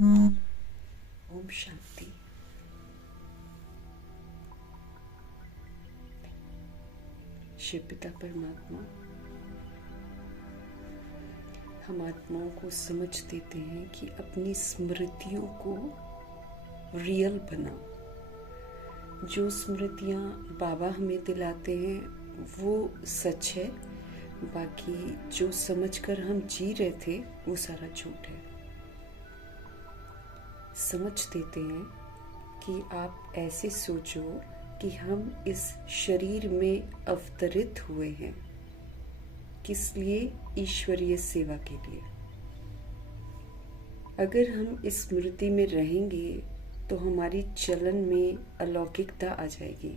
ओम शांति। शिव पिता परमात्मा हम आत्माओं को समझ देते हैं कि अपनी स्मृतियों को रियल बनाओ। जो स्मृतियाँ बाबा हमें दिलाते हैं वो सच है, बाकी जो समझकर हम जी रहे थे वो सारा झूठ है। समझ देते हैं कि आप ऐसे सोचो कि हम इस शरीर में अवतरित हुए हैं, किस लिए? ईश्वरीय सेवा के लिए। अगर हम इस स्मृति में रहेंगे तो हमारी चलन में अलौकिकता आ जाएगी।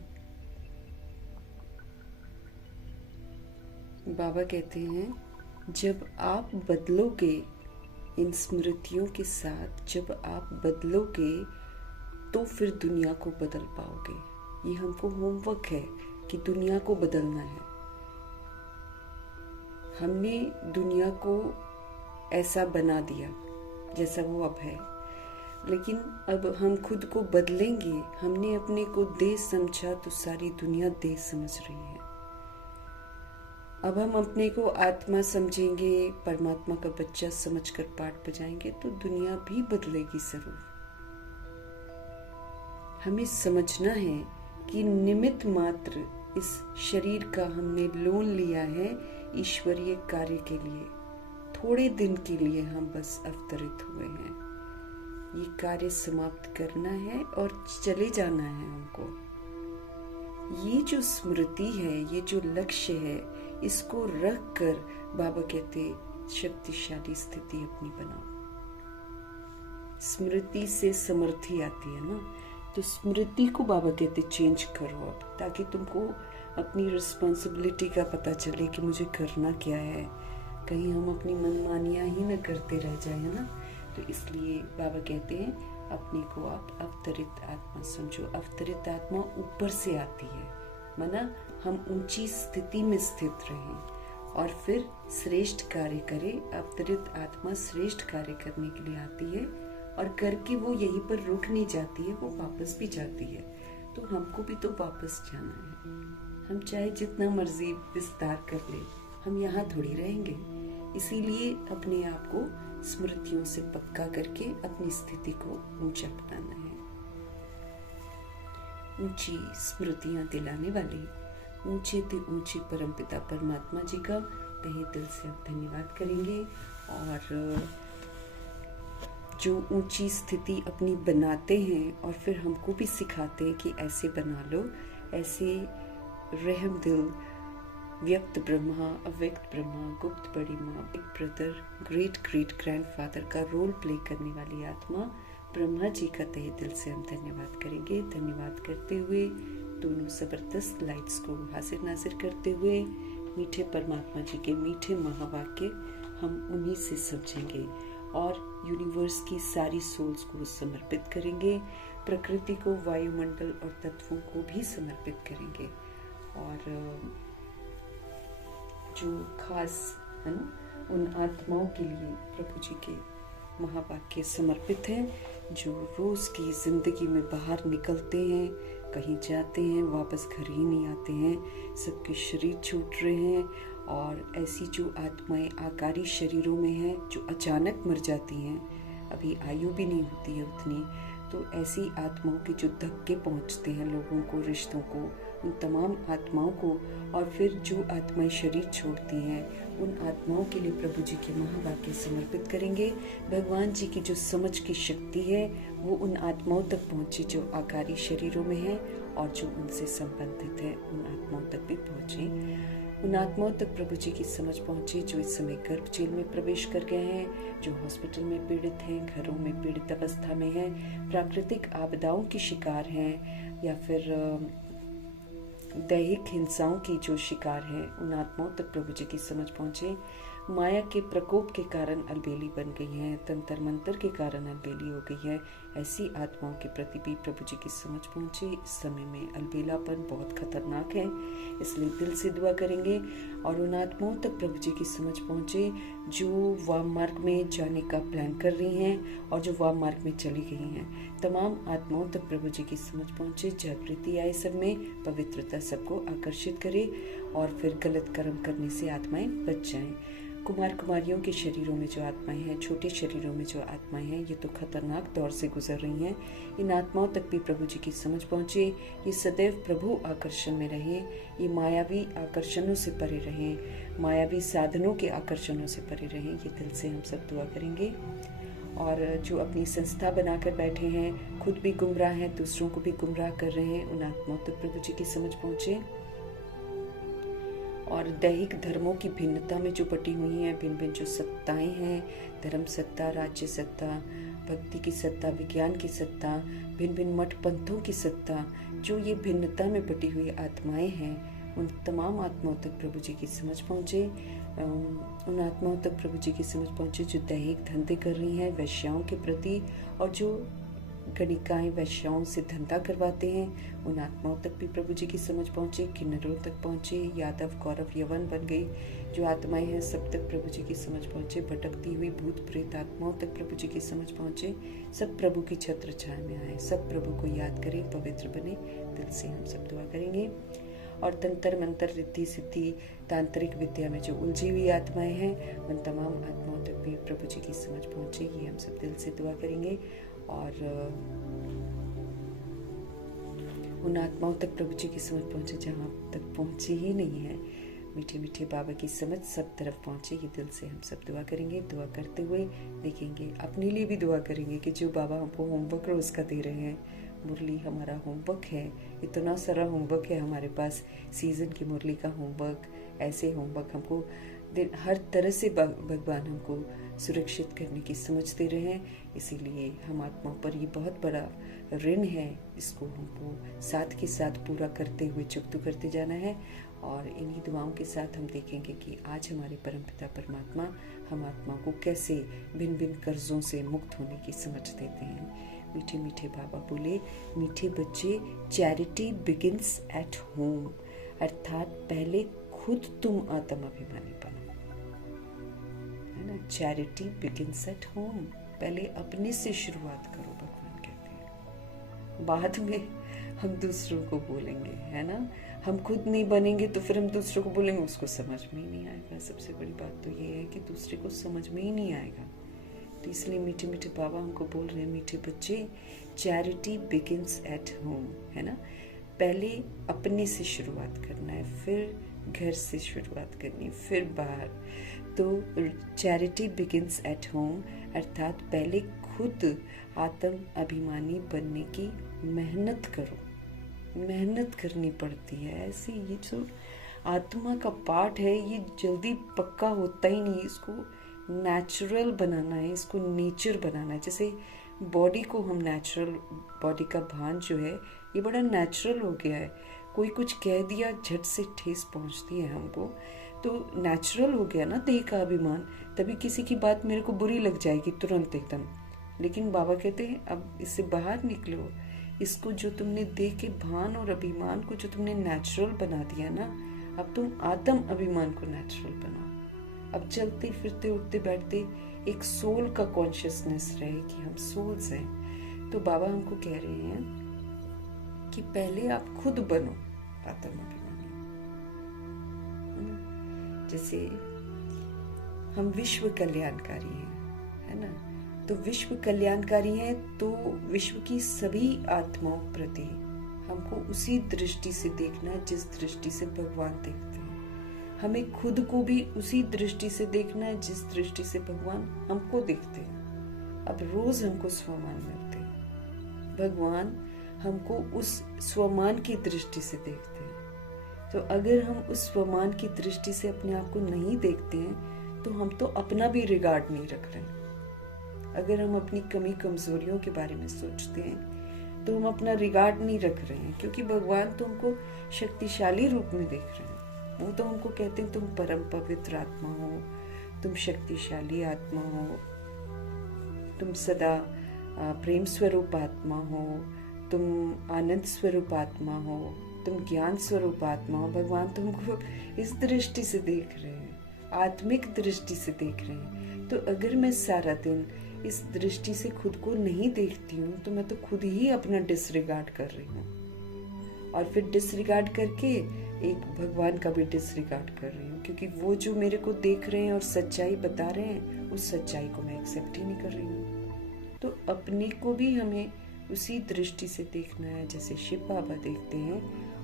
बाबा कहते हैं जब आप बदलोगे इन स्मृतियों के साथ, जब आप बदलोगे तो फिर दुनिया को बदल पाओगे। ये हमको होमवर्क है कि दुनिया को बदलना है। हमने दुनिया को ऐसा बना दिया जैसा वो अब है, लेकिन अब हम खुद को बदलेंगे। हमने अपने को देह समझा तो सारी दुनिया देह समझ रही है। अब हम अपने को आत्मा समझेंगे, परमात्मा का बच्चा समझकर पाठ बजाएंगे तो दुनिया भी बदलेगी जरूर। हमें समझना है कि निमित्त मात्र इस शरीर का हमने लोन लिया है ईश्वरीय कार्य के लिए। थोड़े दिन के लिए हम बस अवतरित हुए हैं। ये कार्य समाप्त करना है और चले जाना है हमको। ये जो स्मृति है, ये जो लक्ष्य है, इसको रख कर बाबा कहते शक्तिशाली स्थिति अपनी बनाओ। स्मृति से समृद्धि आती है ना, तो स्मृति को बाबा कहते चेंज करो अब, ताकि तुमको अपनी रिस्पॉन्सिबिलिटी का पता चले कि मुझे करना क्या है। कहीं हम अपनी मनमानियां ही न करते रह जाए, है ना। तो इसलिए बाबा कहते हैं अपने को आप अवतरित आत्मा समझो। अवतरित आत्मा ऊपर से आती है, माना हम ऊंची स्थिति में स्थित रहें और फिर श्रेष्ठ कार्य करें। अवतरित आत्मा श्रेष्ठ कार्य करने के लिए आती है और करके वो यहीं पर रुक नहीं जाती है, वो वापस भी जाती है। तो हमको भी तो वापस जाना है। हम चाहे जितना मर्जी विस्तार कर ले, हम यहाँ थोड़ी रहेंगे। इसीलिए अपने आप को स्मृतियों से पक्का करके अपनी स्थिति को ऊंचा बनाना है। ऊंची स्मृतियां दिलाने वाले ऊंचे से ऊंचे परमपिता परमात्मा जी का तहे दिल से हम धन्यवाद करेंगे। और जो ऊंची स्थिति अपनी बनाते हैं और फिर हमको भी सिखाते हैं कि ऐसे बना लो, ऐसे रहम दिल, व्यक्त ब्रह्मा, अव्यक्त ब्रह्मा, गुप्त बड़ी माँ, big brother, great great grandfather का रोल प्ले करने वाली आत्मा ब्रह्मा जी का तहे दिल से हम धन्यवाद करेंगे। धन्यवाद करते हुए दोनों जबरदस्त लाइट्स को हाजिर नाजिर करते हुए मीठे परमात्मा जी के मीठे महावाक्य हम उन्हीं से समझेंगे और यूनिवर्स की सारी सोल्स को समर्पित करेंगे। प्रकृति को, वायुमंडल और तत्वों को भी समर्पित करेंगे। और जो खास है ना, उन आत्माओं के लिए प्रभु जी के महावाक्य समर्पित हैं, जो रोज की जिंदगी में बाहर निकलते हैं, कहीं जाते हैं, वापस घर ही नहीं आते हैं, सबके शरीर छूट रहे हैं। और ऐसी जो आत्माएं आकारी शरीरों में हैं, जो अचानक मर जाती हैं, अभी आयु भी नहीं होती है उतनी, तो ऐसी आत्माओं के जो धक्के पहुंचते हैं लोगों को, रिश्तों को, उन तमाम आत्माओं को, और फिर जो आत्माएं शरीर छोड़ती हैं, उन आत्माओं के लिए प्रभु जी के महावाक्य समर्पित करेंगे। भगवान जी की जो समझ की शक्ति है वो उन आत्माओं तक पहुँचे जो आकारी शरीरों में हैं, और जो उनसे संबंधित है उन आत्माओं तक भी पहुँचे। उन आत्माओं तक प्रभु जी की समझ पहुँचे जो इस समय गर्भ जेल में प्रवेश कर गए हैं, जो हॉस्पिटल में पीड़ित हैं, घरों में पीड़ित अवस्था में हैं, प्राकृतिक आपदाओं की शिकार हैं, या फिर दैहिक हिंसाओं की जो शिकार हैं, उन आत्माओं तक प्रभु जी की समझ पहुँचे। माया के प्रकोप के कारण अलबेली बन गई हैं, तंत्र मंत्र के कारण अलबेली हो गई है, ऐसी आत्माओं के प्रति भी प्रभु जी की समझ पहुँचे। इस समय में अलबेलापन बहुत खतरनाक है, इसलिए दिल से दुआ करेंगे और उन आत्माओं तक प्रभु जी की समझ पहुँचे जो वाम मार्ग में जाने का प्लान कर रही हैं और जो वाम मार्ग में चली गई हैं। तमाम आत्माओं तक प्रभु जी की समझ पहुँचे, जागृति आए सब में, पवित्रता सबको आकर्षित करे और फिर गलत कर्म करने से आत्माएं बच जाएं। कुमार कुमारियों के शरीरों में जो आत्माएं हैं, छोटे शरीरों में जो आत्माएं हैं, ये तो खतरनाक दौर से गुजर रही हैं। इन आत्माओं तक भी प्रभु जी की समझ पहुँचे, ये सदैव प्रभु आकर्षण में रहें, ये मायावी आकर्षणों से परे रहें, मायावी साधनों के आकर्षणों से परे रहें। ये दिल से हम सब दुआ करेंगे। और जो अपनी संस्था बनाकर बैठे हैं, खुद भी गुमराह हैं, दूसरों को भी गुमराह कर रहे हैं, उन आत्माओं तक प्रभु जी की समझ पहुँचे। और दैहिक धर्मों की भिन्नता में जो बटी हुई हैं, भिन्न भिन्न जो सत्ताएं हैं, धर्म सत्ता, राज्य सत्ता, भक्ति की सत्ता, विज्ञान की सत्ता, भिन्न भिन्न मठ पंथों की सत्ता, जो ये भिन्नता में बटी हुई आत्माएं हैं, उन तमाम आत्माओं तक प्रभु जी की समझ पहुँचे। उन आत्माओं तक प्रभु जी की समझ पहुँचे जो दैहिक धंधे कर रही हैं वैश्याओं के प्रति, और जो गणिकाएं वैश्याओं से धंधा करवाते हैं, उन आत्माओं तक भी प्रभु जी की समझ पहुँचे। किन्नरों तक पहुँचे, यादव कौरव यवन बन गई जो आत्माएं हैं, सब तक प्रभु जी की समझ पहुँचे। भटकती हुई भूत प्रेत आत्माओं तक प्रभु जी की समझ पहुँचे। सब प्रभु की छत्र छाया में आए, सब प्रभु को याद करें, पवित्र बने। दिल से हम सब दुआ करेंगे। और तंत्र मंत्र, रिद्धि सिद्धि, तांत्रिक विद्या में जो उलझी हुई आत्माएं हैं, उन तमाम आत्माओं तक भी प्रभु जी की समझ पहुँचे, ये हम सब दिल से दुआ करेंगे। और उन आत्माओं तक प्रभु जी की समझ पहुँचे जहाँ तक पहुँची ही नहीं है, मीठे मीठे बाबा की समझ सब तरफ पहुँचे, ये दिल से हम सब दुआ करेंगे। दुआ करते हुए देखेंगे, अपने लिए भी दुआ करेंगे कि जो बाबा हमको होमवर्क रोज का दे रहे हैं, मुरली हमारा होमवर्क है, इतना सारा होमवर्क है हमारे पास, सीजन की मुरली का होमवर्क, ऐसे होमवर्क हमको हर तरह से भगवान हमको सुरक्षित करने की समझ दे रहे हैं। इसीलिए हम आत्माओं पर ये बहुत बड़ा ऋण है, इसको हमको साथ के साथ पूरा करते हुए चुकता करते जाना है। और इन्हीं दुआओं के साथ हम देखेंगे कि आज हमारे परमपिता परमात्मा हम आत्मा को कैसे भिन्न भिन्न कर्जों से मुक्त होने की समझ देते हैं। मीठे मीठे बाबा बोले, मीठे बच्चे, चैरिटी बिगिंस एट होम, अर्थात पहले खुद तुम आत्म अभिमानी बनो, है ना। चैरिटी बिगिंस एट होम, पहले अपने से शुरुआत करो, भगवान कहते हैं, बाद में हम दूसरों को बोलेंगे, है ना। हम खुद नहीं बनेंगे तो फिर हम दूसरों को बोलेंगे, उसको समझ में ही नहीं आएगा। सबसे बड़ी बात तो ये है कि दूसरे को समझ में ही नहीं आएगा। तो इसलिए मीठे मीठे बाबा हमको बोल रहे हैं, मीठे बच्चे, चैरिटी बिगिंस एट होम, है ना। पहले अपने से शुरुआत करना है, फिर घर से शुरुआत करनी, फिर बाहर। तो चैरिटी बिगिंस एट होम, अर्थात पहले खुद आत्म अभिमानी बनने की मेहनत करो। मेहनत करनी पड़ती है, ऐसे ये जो आत्मा का पार्ट है ये जल्दी पक्का होता ही नहीं, इसको नेचुरल बनाना है, इसको नेचर बनाना है। जैसे बॉडी को हम नेचुरल, बॉडी का भान जो है ये बड़ा नेचुरल हो गया है, कोई कुछ कह दिया झट से ठेस पहुंचती है हमको, तो नेचुरल हो गया ना देह का अभिमान। तभी किसी की बात मेरे को बुरी लग जाएगी तुरंत एकदम, लेकिन बाबा कहते हैं अब इससे बाहर निकलो, इसको जो तुमने देह के भान और अभिमान को जो तुमने नेचुरल बना दिया ना, अब तुम आत्म अभिमान को नेचुरल बनाओ। अब चलते फिरते उठते बैठते एक सोल का कॉन्शियसनेस रहे कि हम सोल्स हैं। तो बाबा हमको कह रहे हैं कि पहले आप खुद बनो आत्म अभिमानी। जैसे हम विश्व कल्याणकारी हैं, है ना, तो विश्व कल्याणकारी हैं तो विश्व की सभी आत्माओं प्रति हमको उसी दृष्टि से देखना जिस दृष्टि से भगवान देखते हैं। हमें खुद को भी उसी दृष्टि से देखना है जिस दृष्टि से भगवान हमको देखते हैं। अब रोज हमको स्वमान मिलते हैं, भगवान हमको उस स्वमान की दृष्टि से देखते हैं। तो अगर हम उस स्वमान की दृष्टि से अपने आप को नहीं देखते हैं तो हम तो अपना भी रिगार्ड नहीं रख रहे हैं। अगर हम अपनी कमी कमजोरियों के बारे में सोचते हैं तो हम अपना रिगार्ड नहीं रख रहे हैं, क्योंकि भगवान तो हमको शक्तिशाली रूप में देख रहे हैं। वो तो हमको कहते हैं तुम परम पवित्र आत्मा हो, तुम शक्तिशाली आत्मा हो, तुम सदा प्रेम स्वरूप आत्मा हो, तुम आनंद स्वरूप आत्मा हो, तुम ज्ञान स्वरूप आत्मा हो। भगवान तुमको इस दृष्टि से देख रहे हैं, आत्मिक दृष्टि से देख रहे हैं। तो अगर मैं सारा दिन इस दृष्टि से खुद को नहीं देखती हूँ तो मैं तो खुद ही अपना डिसरिगार्ड कर रही हूँ, और फिर डिसरिगार्ड करके एक भगवान का भी डिसरिगार्ड कर रही हूँ, क्योंकि वो जो मेरे को देख रहे हैं और सच्चाई बता रहे हैं, उस सच्चाई को मैं एक्सेप्ट ही नहीं कर रही हूँ। तो अपने को भी हमें उसी दृष्टि से देखना है जैसे शिव बाबा देखते हैं,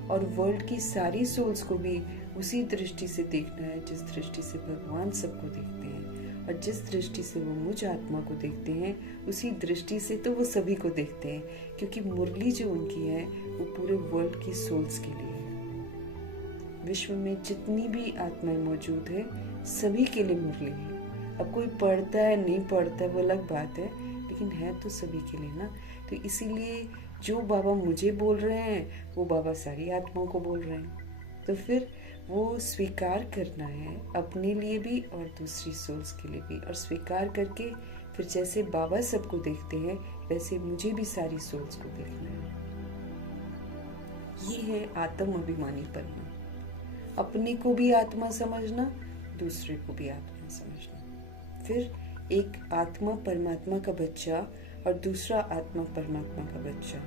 और वर्ल्ड की सारी सोल्स को भी उसी दृष्टि से देखना है जिस दृष्टि से भगवान सबको देखते हैं, और जिस दृष्टि से वो मुझ आत्मा को देखते हैं उसी दृष्टि से तो वो सभी को देखते हैं, क्योंकि मुरली जो उनकी है वो पूरे वर्ल्ड की सोल्स के लिए है। विश्व में जितनी भी आत्माएं मौजूद है सभी के लिए मुरली है। अब कोई पढ़ता है नहीं पढ़ता है वो अलग बात है, लेकिन है तो सभी के लिए ना। तो इसीलिए जो बाबा मुझे बोल रहे हैं वो बाबा सारी आत्माओं को बोल रहे हैं। तो फिर वो स्वीकार करना है अपने लिए भी और दूसरी सोल्स के लिए भी, और स्वीकार करके फिर जैसे बाबा सबको देखते हैं वैसे मुझे भी सारी सोल्स को देखना है। ये है आत्म अभिमानी बनना, अपने को भी आत्मा समझना, दूसरे को भी आत्मा समझना। फिर एक आत्मा परमात्मा का बच्चा और दूसरा आत्मा परमात्मा का बच्चा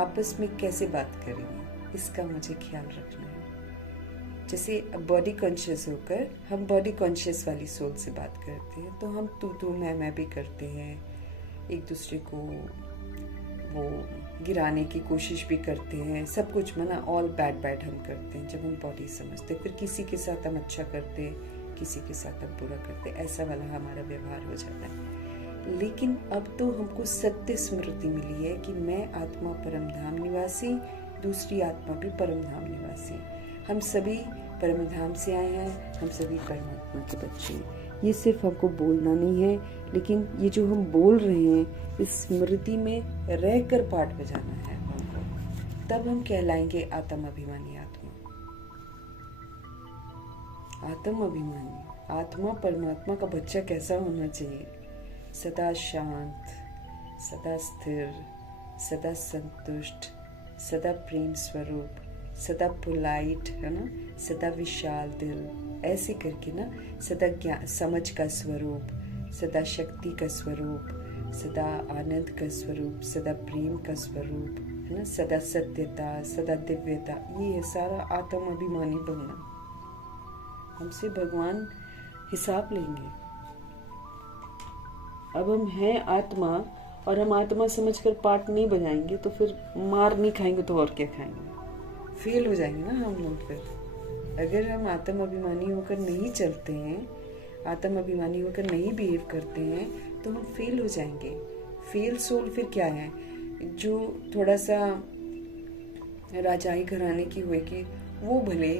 आपस में कैसे बात करेंगे, इसका मुझे ख्याल रखना है। जैसे बॉडी कॉन्शियस होकर हम बॉडी कॉन्शियस वाली सोल से बात करते हैं तो हम तू मैं भी करते हैं, एक दूसरे को वो गिराने की कोशिश भी करते हैं, सब कुछ मना ऑल बैड हम करते हैं जब हम बॉडी समझते। फिर किसी के साथ हम अच्छा करते हैं, किसी के साथ हम बुरा करते, ऐसा वाला हमारा व्यवहार हो जाता है। लेकिन अब तो हमको सत्य स्मृति मिली है कि मैं आत्मा परमधाम निवासी, दूसरी आत्मा भी परमधाम निवासी, हम सभी परमधाम से आए हैं, हम सभी परमात्मा के बच्चे हैं। ये सिर्फ हमको बोलना नहीं है, लेकिन ये जो हम बोल रहे हैं इस स्मृति में रहकर पाठ बजाना है हमको, तब हम कहलाएंगे आत्म अभिमानी आत्मा। आत्म अभिमानी आत्मा परमात्मा का बच्चा कैसा होना चाहिए? सदा शांत, सदा स्थिर, सदा संतुष्ट, सदा प्रेम स्वरूप, सदा पोलाइट, है ना, सदा विशाल दिल, ऐसे करके ना, सदा ज्ञान समझ का स्वरूप, सदा शक्ति का स्वरूप, सदा आनंद का स्वरूप, सदा प्रेम का स्वरूप, है ना, सदा सत्यता, सदा दिव्यता, ये है सारा आत्म अभिमानी बनना। हमसे भगवान हिसाब लेंगे। अब हम हैं आत्मा और हम आत्मा समझकर पाठ नहीं बजाएंगे तो फिर मार नहीं खाएंगे तो और क्या खाएंगे? फेल हो जाएंगे ना हम लोग। फिर अगर हम आत्म अभिमानी होकर नहीं चलते हैं, आत्म अभिमानी होकर नहीं बिहेव करते हैं तो हम फेल हो जाएंगे। फेल सोल फिर क्या है? जो थोड़ा सा राजाई घराने की होगी वो भले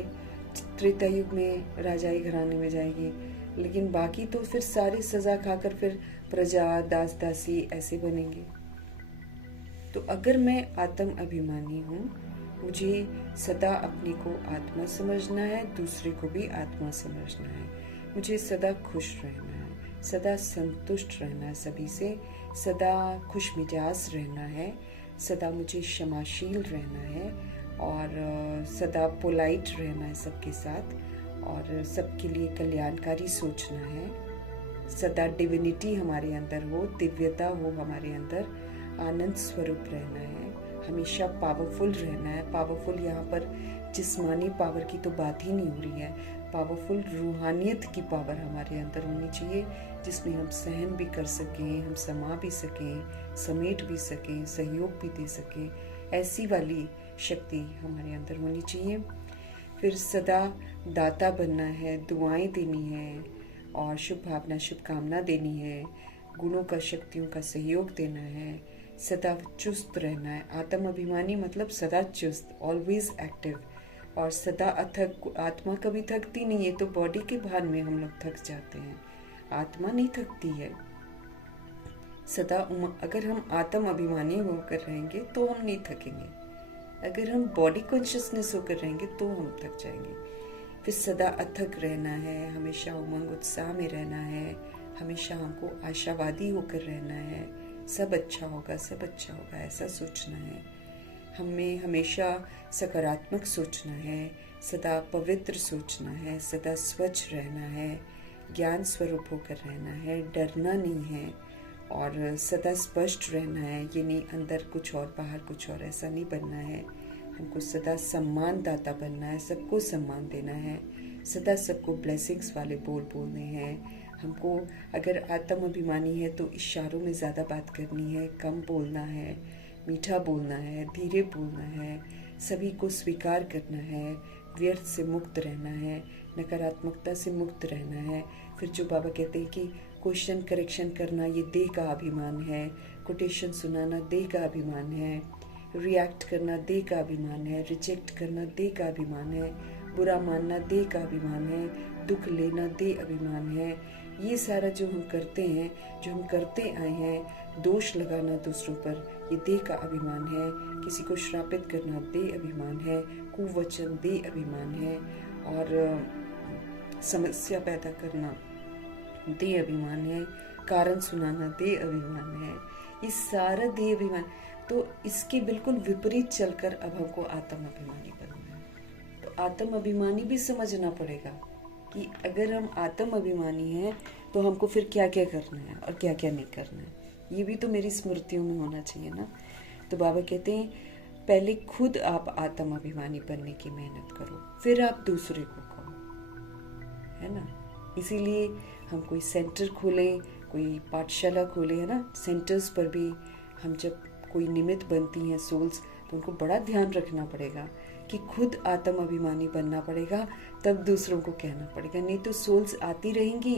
त्रेता युग में राजाई घराने में जाएगी, लेकिन बाकी तो फिर सारे सजा खाकर फिर प्रजा दास दासी ऐसे बनेंगे। तो अगर मैं आत्म अभिमानी हूँ, मुझे सदा अपने को आत्मा समझना है, दूसरे को भी आत्मा समझना है। मुझे सदा खुश रहना है, सदा संतुष्ट रहना है सभी से, सदा खुश मिजाज रहना है, सदा मुझे क्षमाशील रहना है और सदा पोलाइट रहना है सबके साथ, और सबके लिए कल्याणकारी सोचना है। सदा डिविनिटी हमारे अंदर हो, दिव्यता हो हमारे अंदर, आनंद स्वरूप रहना है, हमेशा पावरफुल रहना है। पावरफुल यहाँ पर जिस्मानी पावर की तो बात ही नहीं हो रही है, पावरफुल रूहानियत की पावर हमारे अंदर होनी चाहिए, जिसमें हम सहन भी कर सकें, हम समा भी सकें, समेट भी सकें, सहयोग भी दे सकें, ऐसी वाली शक्ति हमारे अंदर होनी चाहिए। फिर सदा दाता बनना है, दुआएं देनी है और शुभ भावना शुभकामना देनी है, गुणों का शक्तियों का सहयोग देना है, सदा चुस्त रहना है। आत्म अभिमानी मतलब सदा चुस्त, ऑलवेज एक्टिव, और सदा अथक। आत्मा कभी थकती नहीं है, तो बॉडी के भार में हम लोग थक जाते हैं, आत्मा नहीं थकती है। सदा अगर हम आत्म अभिमानी होकर रहेंगे तो हम नहीं थकेंगे, अगर हम बॉडी कॉन्शियसनेस होकर रहेंगे तो हम थक जाएंगे। फिर सदा अथक रहना है, हमेशा उमंग उत्साह में रहना है, हमेशा हमको आशावादी होकर रहना है, सब अच्छा होगा, सब अच्छा होगा, ऐसा सोचना है। हमें हमेशा सकारात्मक सोचना है, सदा पवित्र सोचना है, सदा स्वच्छ रहना है, ज्ञान स्वरूप होकर रहना है, डरना नहीं है और सदा स्पष्ट रहना है। ये नहीं अंदर कुछ और बाहर कुछ और, ऐसा नहीं बनना है। हमको सदा सम्मानदाता बनना है, सबको सम्मान देना है, सदा सबको ब्लेसिंग्स वाले बोल बोलने हैं। हमको अगर आत्म अभिमानी है तो इशारों में ज़्यादा बात करनी है, कम बोलना है, मीठा बोलना है, धीरे बोलना है, सभी को स्वीकार करना है, व्यर्थ से मुक्त रहना है, नकारात्मकता से मुक्त रहना है। फिर जो बाबा कहते हैं कि क्वेश्चन करेक्शन करना ये देह का अभिमान है, कोटेशन सुनाना देह का अभिमान है, रिएक्ट करना देह का अभिमान है, रिजेक्ट करना देह का अभिमान है, बुरा मानना देह का अभिमान है, दुख लेना देह अभिमान है। ये सारा जो हम करते हैं, जो हम करते आए हैं, दोष लगाना दूसरों पर, ये देह का अभिमान है। किसी को श्रापित करना देह अभिमान है, कुवचन देह अभिमान है, और समस्या पैदा करना देह अभिमान है, कारण सुनाना देह अभिमान है। ये सारा देह अभिमान, तो इसके बिल्कुल विपरीत चलकर अब हमको आत्म अभिमानी बनना है। तो आत्म अभिमानी भी समझना पड़ेगा कि अगर हम आत्म अभिमानी हैं तो हमको फिर क्या क्या करना है और क्या क्या नहीं करना है। ये भी तो मेरी स्मृतियों में होना चाहिए ना। तो बाबा कहते हैं पहले खुद आप आत्म अभिमानी बनने की मेहनत करो, फिर आप दूसरे को कहो, है ना। इसीलिए हम कोई सेंटर खोलें, कोई पाठशाला खोलें, है ना। सेंटर्स पर भी हम जब कोई निमित्त बनती हैं सोल्स, तो उनको बड़ा ध्यान रखना पड़ेगा कि खुद आत्म अभिमानी बनना पड़ेगा, तब दूसरों को कहना पड़ेगा। नहीं तो सोल्स आती रहेंगी,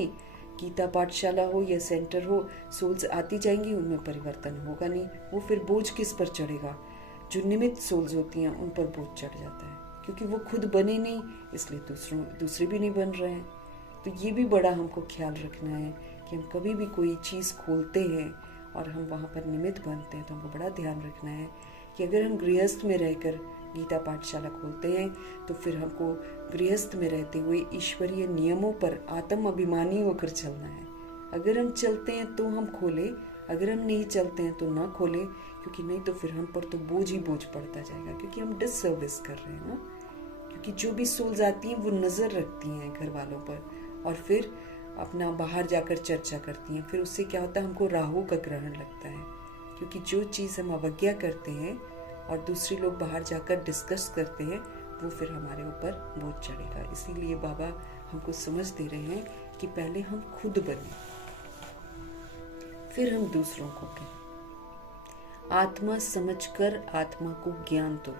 गीता पाठशाला हो या सेंटर हो, सोल्स आती जाएंगी, उनमें परिवर्तन होगा नहीं। वो फिर बोझ किस पर चढ़ेगा? जो निमित्त सोल्स होती हैं उन पर बोझ चढ़ जाता है, क्योंकि वो खुद बने नहीं, इसलिए दूसरे भी नहीं बन रहे हैं। तो ये भी बड़ा हमको ख्याल रखना है कि हम कभी भी कोई चीज़ खोलते हैं और हम वहाँ पर निमित्त बनते हैं, तो हमको बड़ा ध्यान रखना है कि अगर हम गृहस्थ में रहकर गीता पाठशाला खोलते हैं तो फिर हमको गृहस्थ में रहते हुए ईश्वरीय नियमों पर आत्म अभिमानी होकर चलना है। अगर हम चलते हैं तो हम खोलें, अगर हम नहीं चलते हैं तो ना खोलें, क्योंकि नहीं तो फिर हम पर तो बोझ ही बोझ पड़ता जाएगा, क्योंकि हम डिससर्विस कर रहे हैं ना। क्योंकि जो भी सोल्स आती हैं वो नज़र रखती हैं घर वालों पर और फिर अपना बाहर जाकर चर्चा करती हैं। फिर उससे क्या होता है, हमको राहु का ग्रहण लगता है, क्योंकि जो चीज़ हम अवज्ञा करते हैं और दूसरे लोग बाहर जाकर डिस्कस करते हैं, वो फिर हमारे ऊपर बोझ चढ़ेगा। इसीलिए बाबा हमको समझ दे रहे हैं कि पहले हम खुद बने, फिर हम दूसरों को कहें। आत्मा समझकर आत्मा को ज्ञान दो।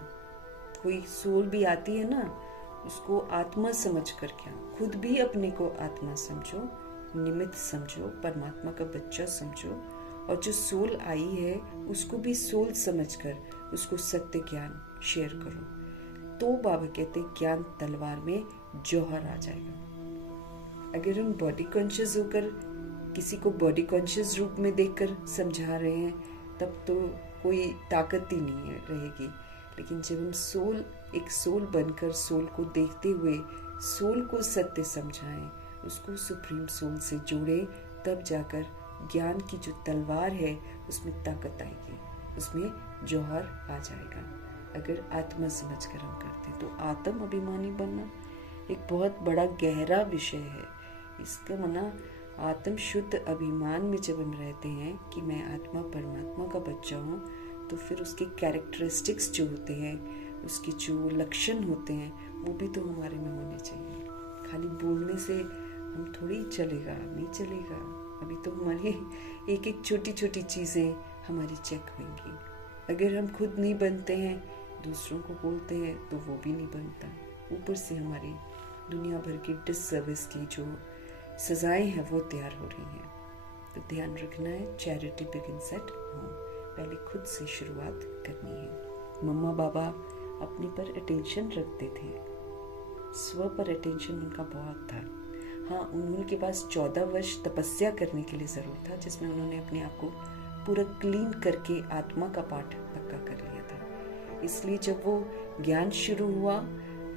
कोई सोल भी आती है ना, उसको आत्मा समझकर क्या, खुद भी अपने को आत्मा समझो, निमित्त समझो, परमात्मा का बच्चा समझो, और जो सोल आई है उसको भी सोल समझकर उसको सत्य ज्ञान शेयर करो। तो बाबा कहते ज्ञान तलवार में जौहर आ जाएगा। अगर हम बॉडी कॉन्शियस होकर किसी को बॉडी कॉन्शियस रूप में देखकर समझा रहे हैं, तब तो कोई ताकत ही नहीं रहेगी। लेकिन जब हम सोल, एक सोल बनकर सोल को देखते हुए सोल को सत्य समझाएं, उसको सुप्रीम सोल से जोड़ें, तब जाकर ज्ञान की जो तलवार है उसमें ताकत आएगी, उसमें जौहर आ जाएगा। अगर आत्मा समझकर हम करते हैं तो आत्म अभिमानी बनना एक बहुत बड़ा गहरा विषय है। इसका माना आत्म शुद्ध अभिमान में जब हम रहते हैं कि मैं आत्मा परमात्मा का बच्चा हूँ, तो फिर उसके कैरेक्टरिस्टिक्स जो होते हैं, उसके जो लक्षण होते हैं, वो भी तो हमारे में होने चाहिए। खाली बोलने से हम थोड़ी चलेगा, नहीं चलेगा। अभी तो हमारी एक एक छोटी छोटी चीज़ें हमारी चेक होंगी। अगर हम खुद नहीं बनते हैं, दूसरों को बोलते हैं, तो वो भी नहीं बनता। ऊपर से हमारी दुनिया भर की डिससर्विस की जो सजाएं हैं वो तैयार हो रही हैं। तो ध्यान रखना है, चैरिटी बिगिंस एट होम। पहले खुद से शुरुआत करनी है। मम्मा बाबा अपने पर अटेंशन रखते थे, स्व पर अटेंशन उनका बहुत था। हाँ, उनके पास 14 वर्ष तपस्या करने के लिए ज़रूर था, जिसमें उन्होंने अपने आप को पूरा क्लीन करके आत्मा का पाठ पक्का कर लिया था। इसलिए जब वो ज्ञान शुरू हुआ,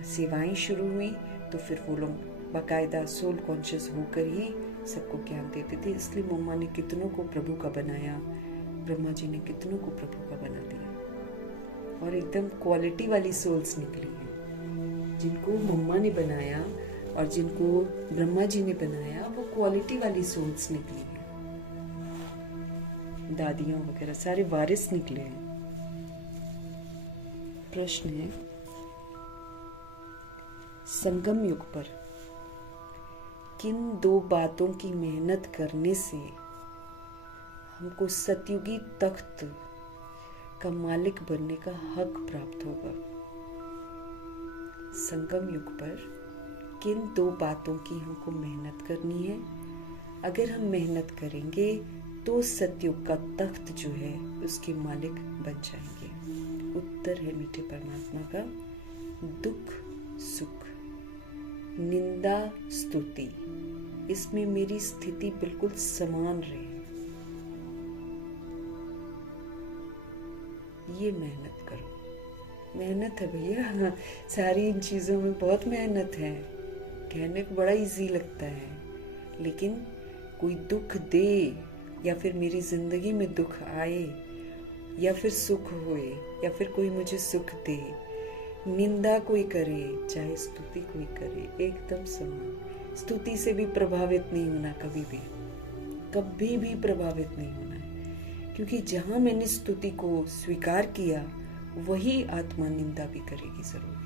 सेवाएं शुरू हुई, तो फिर वो लोग बाकायदा सोल कॉन्शियस होकर ही सबको ज्ञान देते थे। इसलिए मम्मा ने कितनों को प्रभु का बनाया, ब्रह्मा जी ने कितनों को प्रभु का बना दिया, और एकदम क्वालिटी वाली सोल्स निकली हैं। जिनको मम्मा ने बनाया और जिनको ब्रह्मा जी ने बनाया, वो क्वालिटी वाली सोल्स निकली हैं। दादियां वगैरह सारे वारिस निकले हैं। प्रश्न है, संगम युग पर किन 2 बातों की मेहनत करने से हमको सतयुगी तख्त का मालिक बनने का हक प्राप्त होगा? संगम युग पर किन 2 बातों की हमको मेहनत करनी है? अगर हम मेहनत करेंगे तो सतयुग का तख्त जो है उसके मालिक बन जाएंगे। उत्तर है मीठे परमात्मा का, दुख सुख, निंदा स्तुति, इसमें मेरी स्थिति बिल्कुल समान रहे। ये मेहनत करो। मेहनत है भैया, सारी इन चीजों में बहुत मेहनत है। कहने को बड़ा इजी लगता है, लेकिन कोई दुख दे या फिर मेरी जिंदगी में दुख आए या फिर सुख होए या फिर कोई मुझे सुख दे, निंदा कोई करे चाहे स्तुति कोई करे, एकदम समान। स्तुति से भी प्रभावित नहीं होना, कभी भी प्रभावित नहीं होना है, क्योंकि जहां मैंने स्तुति को स्वीकार किया वही आत्मा निंदा भी करेगी जरूर,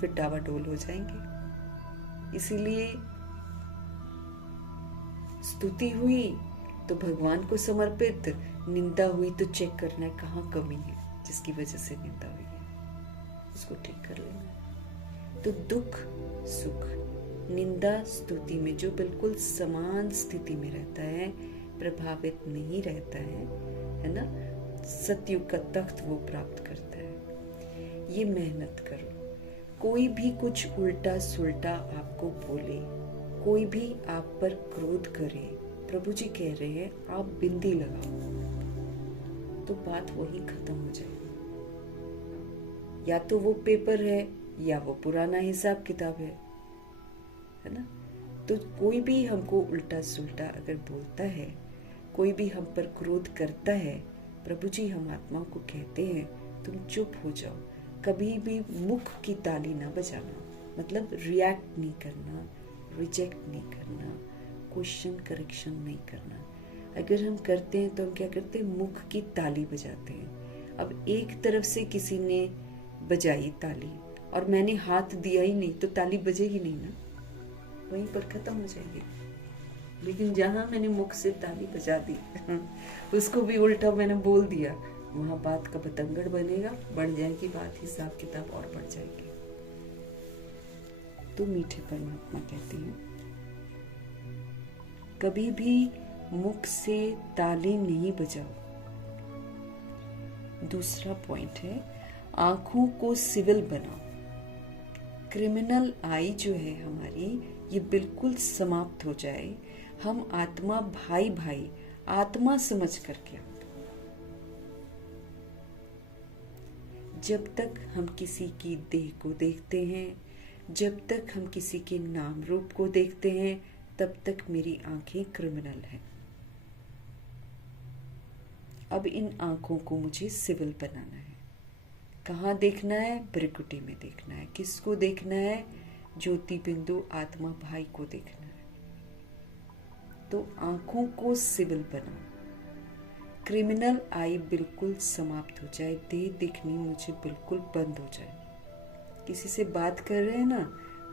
फिर डावाडोल हो जाएंगे। इसीलिए स्तुति हुई तो भगवान को समर्पित, निंदा हुई तो चेक करना है कहाँ कमी है जिसकी वजह से निंदा हुई है, उसको ठीक कर लेना। तो दुख सुख, निंदा स्तुति में जो बिल्कुल समान स्थिति में रहता है, प्रभावित नहीं रहता है ना, सतयुग का तख्त वो प्राप्त करता है। ये मेहनत करो। कोई भी कुछ उल्टा सुल्टा आपको बोले, कोई भी आप पर क्रोध करे, प्रभु जी कह रहे हैं आप बिंदी लगाओ तो बात वही खत्म हो जाएगी। या तो वो पेपर है या वो पुराना हिसाब किताब है ना। तो कोई भी हमको उल्टा सुल्टा अगर बोलता है, कोई भी हम पर क्रोध करता है, प्रभु जी हम आत्माओं को कहते हैं तुम चुप हो जाओ, कभी भी मुख की ताली ना बजाना, मतलब रिएक्ट नहीं करना, रिजेक्ट नहीं करना, क्वेश्चन करेक्शन नहीं करना। अगर हम करते हैं तो हम क्या करते हैं, मुख की ताली बजाते हैं। अब एक तरफ से किसी ने बजाई ताली और मैंने हाथ दिया ही नहीं तो ताली बजेगी नहीं ना, वहीं पर खत्म हो जाएगी। लेकिन जहां मैंने मुख से ताली बजा दी उसको भी उल्टा मैंने बोल दिया, वहां बात का बतंगड़ बनेगा, बढ़ जाएगी बात, हिसाब किताब और बढ़ जाएगी। तो मीठे परमात्मा कहते हैं कभी भी मुख से ताली नहीं बजाओ। दूसरा पॉइंट है, आंखों को सिविल बनाओ। क्रिमिनल आई जो है हमारी, ये बिल्कुल समाप्त हो जाए। हम आत्मा भाई भाई आत्मा समझ करके, जब तक हम किसी की देह को देखते हैं, जब तक हम किसी के नाम रूप को देखते हैं, तब तक मेरी आंखें क्रिमिनल हैं। अब इन आंखों को मुझे सिविल बनाना है। कहाँ देखना है? भ्रिकुटी में देखना है। किसको देखना है? ज्योति बिंदु आत्मा भाई को देखना है। तो आंखों को सिविल बनाओ, क्रिमिनल आई बिल्कुल समाप्त हो जाए, देह दिखनी मुझे बिल्कुल बंद हो जाए। किसी से बात कर रहे हैं ना,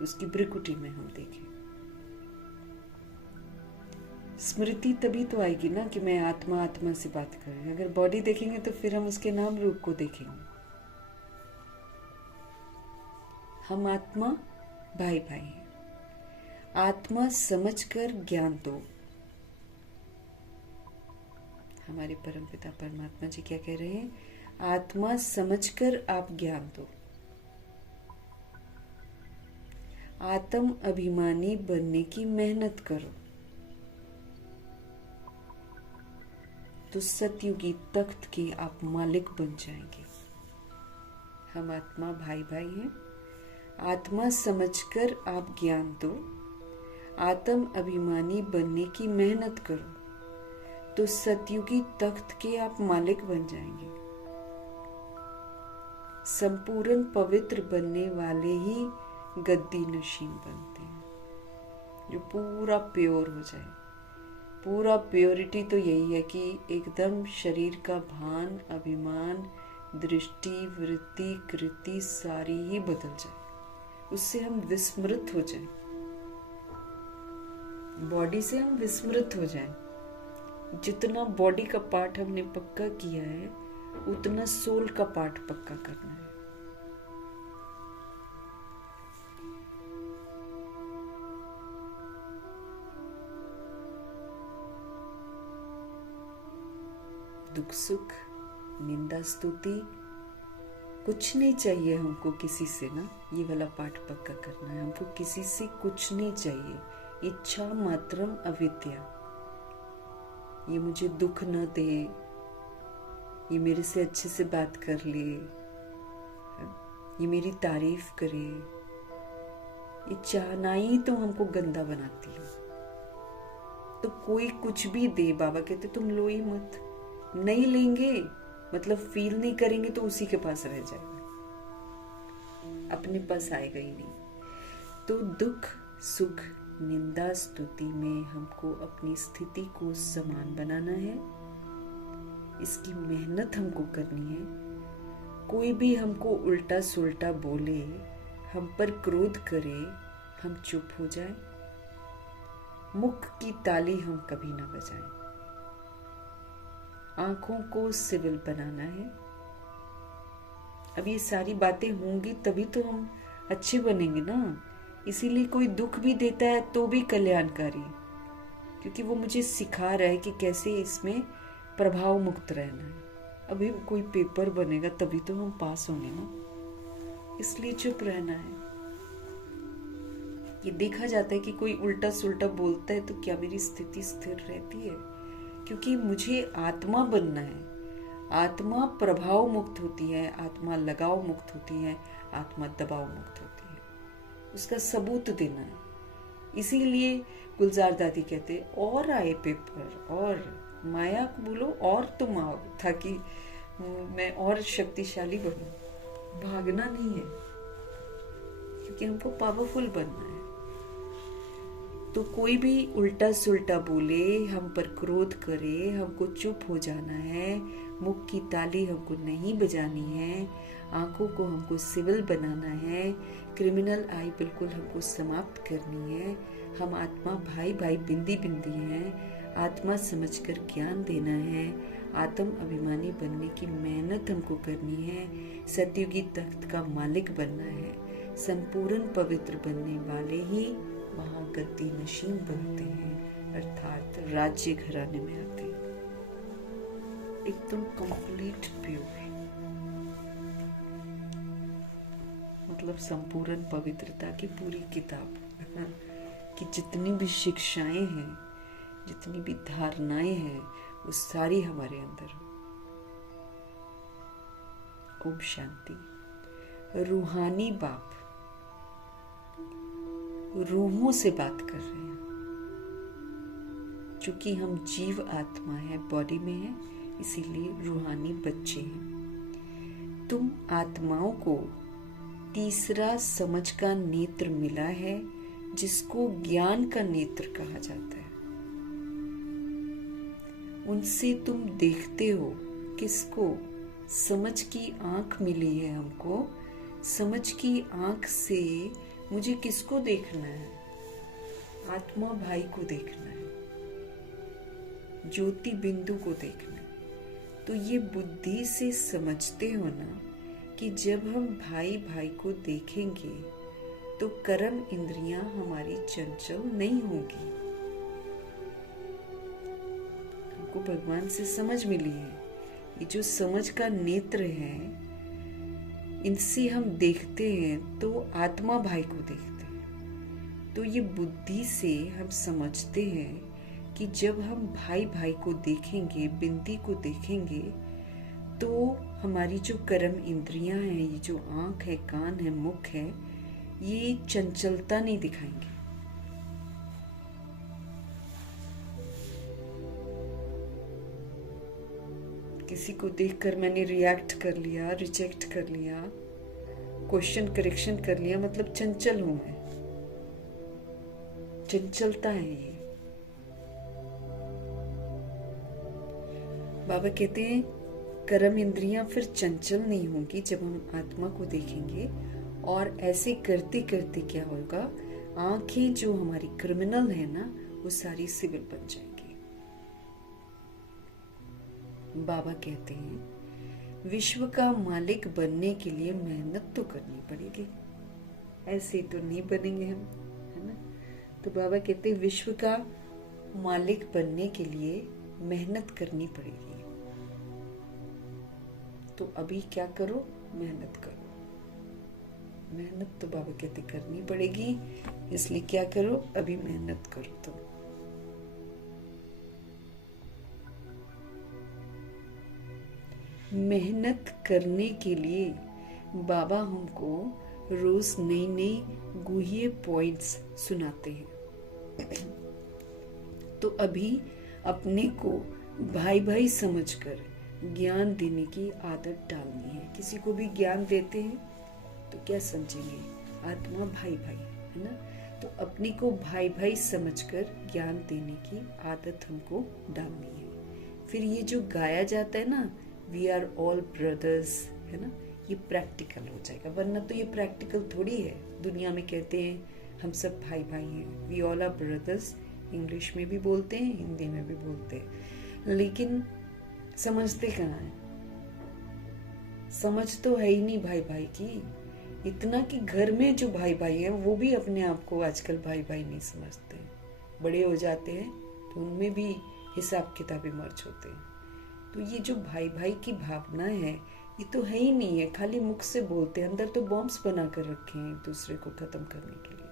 उसकी भ्रिकुटी में हम देखें। स्मृति तभी तो आएगी ना कि मैं आत्मा आत्मा से बात कर रही हूं। अगर बॉडी देखेंगे तो फिर हम उसके नाम रूप को देखेंगे। हम आत्मा भाई भाई हैं। आत्मा समझकर ज्ञान दो। हमारे परमपिता परमात्मा जी क्या कह रहे हैं? आत्मा समझकर आप ज्ञान दो। आत्म अभिमानी बनने की मेहनत करो, तो सतयुगी तख्त के आप मालिक बन जाएंगे। हम आत्मा भाई भाई हैं। आत्मा समझकर आप ज्ञान दो, आत्म अभिमानी बनने की मेहनत करो, तो सतयुगी तख्त के आप मालिक बन जाएंगे। संपूर्ण पवित्र बनने वाले ही गद्दी नशीन बनते हैं, जो पूरा प्योर हो जाए। पूरा प्योरिटी तो यही है कि एकदम शरीर का भान, अभिमान, दृष्टि, वृत्ति, कृति सारी ही बदल जाए, उससे हम विस्मृत हो जाएं, बॉडी से हम विस्मृत हो जाएं। जितना बॉडी का पार्ट हमने पक्का किया है, उतना सोल का पार्ट पक्का करना है। दुख सुख, निंदा स्तुति कुछ नहीं चाहिए हमको किसी से ना, ये वाला पाठ पक्का करना है। हमको किसी से कुछ नहीं चाहिए, इच्छा मात्रम अविद्या। ये मुझे दुख न दे, ये मेरे से अच्छे से बात कर ले, ये मेरी तारीफ करे, ये चाहना ही तो हमको गंदा बनाती है। तो कोई कुछ भी दे, बाबा कहते तुम लो ही मत। नहीं लेंगे मतलब फील नहीं करेंगे तो उसी के पास रह जाएगा, अपने पास आएगा ही नहीं। तो दुख सुख निंदा स्तुति में हमको अपनी स्थिति को समान बनाना है, इसकी मेहनत हमको करनी है। कोई भी हमको उल्टा सुल्टा बोले, हम पर क्रोध करे, हम चुप हो जाए, मुख की ताली हम कभी ना बजाएं। आंखों को सिविल बनाना है। अब ये सारी बातें होंगी तभी तो हम अच्छे बनेंगे ना। इसीलिए कोई दुख भी देता है तो भी कल्याणकारी, क्योंकि वो मुझे सिखा रहा है कि कैसे इसमें प्रभाव मुक्त रहना है। अभी कोई पेपर बनेगा तभी तो हम पास होंगे ना, इसलिए चुप रहना है। ये देखा जाता है कि कोई उल्टा सुल्टा बोलता है तो क्या मेरी स्थिति स्थिर रहती है, क्योंकि मुझे आत्मा बनना है। आत्मा प्रभाव मुक्त होती है, आत्मा लगाव मुक्त होती है, आत्मा दबाव मुक्त होती है। उसका सबूत देना है। इसीलिए गुलजार दादी कहते और आए पेपर, और माया को बोलो और तुम आओ, ताकि मैं और शक्तिशाली बनूं। भागना नहीं है, क्योंकि हमको पावरफुल बनना है। तो कोई भी उल्टा सुल्टा बोले, हम पर क्रोध करे, हमको चुप हो जाना है। मुख की ताली हमको नहीं बजानी है, आंखों को हमको सिविल बनाना है, क्रिमिनल आई बिल्कुल हमको समाप्त करनी है। हम आत्मा भाई भाई बिंदी बिंदी हैं, आत्मा समझकर ज्ञान देना है, आत्म अभिमानी बनने की मेहनत हमको करनी है, सतयुगी तख्त का मालिक बनना है। संपूर्ण पवित्र बनने वाले ही वहाँ गद्दी नशीन बनते हैं, अर्थात राज्य घराने में आते हैं। एकदम कंप्लीट प्योर, मतलब संपूर्ण पवित्रता की पूरी किताब कि जितनी भी शिक्षाएं हैं, जितनी भी धारणाएं हैं, वो सारी हमारे अंदर हो। ओम शांति। रूहानी बाप रूहों से बात कर रहे हैं, क्योंकि हम जीव आत्मा है, बॉडी में है, इसीलिए रूहानी बच्चे हैं। तुम आत्माओं को तीसरा समझ का नेत्र मिला है, जिसको ज्ञान का नेत्र कहा जाता है। उनसे तुम देखते हो किसको? समझ की आंख मिली है हमको। समझ की आंख से मुझे किसको देखना है? आत्मा भाई को देखना है, ज्योति बिंदु को देखना है। तो ये बुद्धि से समझते हो ना कि जब हम भाई भाई को देखेंगे तो कर्म इंद्रियां हमारी चंचल नहीं होगी। हमको भगवान से समझ मिली है। ये जो समझ का नेत्र है, इनसे हम देखते हैं तो आत्मा भाई को देखते हैं। तो ये बुद्धि से हम समझते हैं कि जब हम भाई भाई को देखेंगे, बिंदी को देखेंगे, तो हमारी जो कर्म इंद्रियां हैं, ये जो आंख है, कान है, मुख है, ये चंचलता नहीं दिखाएंगे। किसी को देखकर मैंने रिएक्ट कर लिया, रिजेक्ट कर लिया, क्वेश्चन करेक्शन कर लिया, मतलब चंचल हूं मैं। चंचलता है ये। बाबा कहते हैं कर्म इंद्रियां फिर चंचल नहीं होंगी जब हम आत्मा को देखेंगे। और ऐसे करते करते क्या होगा, आंखें जो हमारी क्रिमिनल है ना, वो सारी सिविल बन जाएंगी। बाबा कहते हैं विश्व का मालिक बनने के लिए मेहनत तो करनी पड़ेगी, ऐसे तो नहीं बनेंगे हम, है ना। तो बाबा कहते हैं विश्व का मालिक बनने के लिए मेहनत करनी पड़ेगी। तो अभी क्या करो, मेहनत करो। मेहनत तो बाबा कहते करनी पड़ेगी, इसलिए क्या करो, अभी मेहनत करो। तो मेहनत करने के लिए बाबा हमको रोज नई नई गुह्य पॉइंट्स सुनाते हैं। तो अभी अपने को भाई भाई समझकर ज्ञान देने की आदत डालनी है। किसी को भी ज्ञान देते हैं तो क्या समझेंगे, आत्मा भाई भाई, है ना। तो अपने को भाई भाई समझकर ज्ञान देने की आदत हमको डालनी है। फिर ये जो गाया जाता है ना, वी आर ऑल ब्रदर्स, है ना, ये प्रैक्टिकल हो जाएगा। वरना तो ये प्रैक्टिकल थोड़ी है। दुनिया में कहते हैं हम सब भाई भाई हैं, we all are brothers, English में भी बोलते हैं, हिंदी में भी बोलते हैं, लेकिन समझते कहाँ हैं। समझ तो है ही नहीं भाई भाई की। इतना कि घर में जो भाई भाई हैं वो भी अपने आप को आजकल भाई भाई नहीं समझते। बड़े हो जाते हैं तो उनमें भी हिसाब किताबें मर्ज होते हैं। तो ये जो भाई भाई की भावना है, ये तो है ही नहीं है, खाली मुख से बोलते हैं। अंदर तो बॉम्ब्स बना कर रखे हैं दूसरे को खत्म करने के लिए।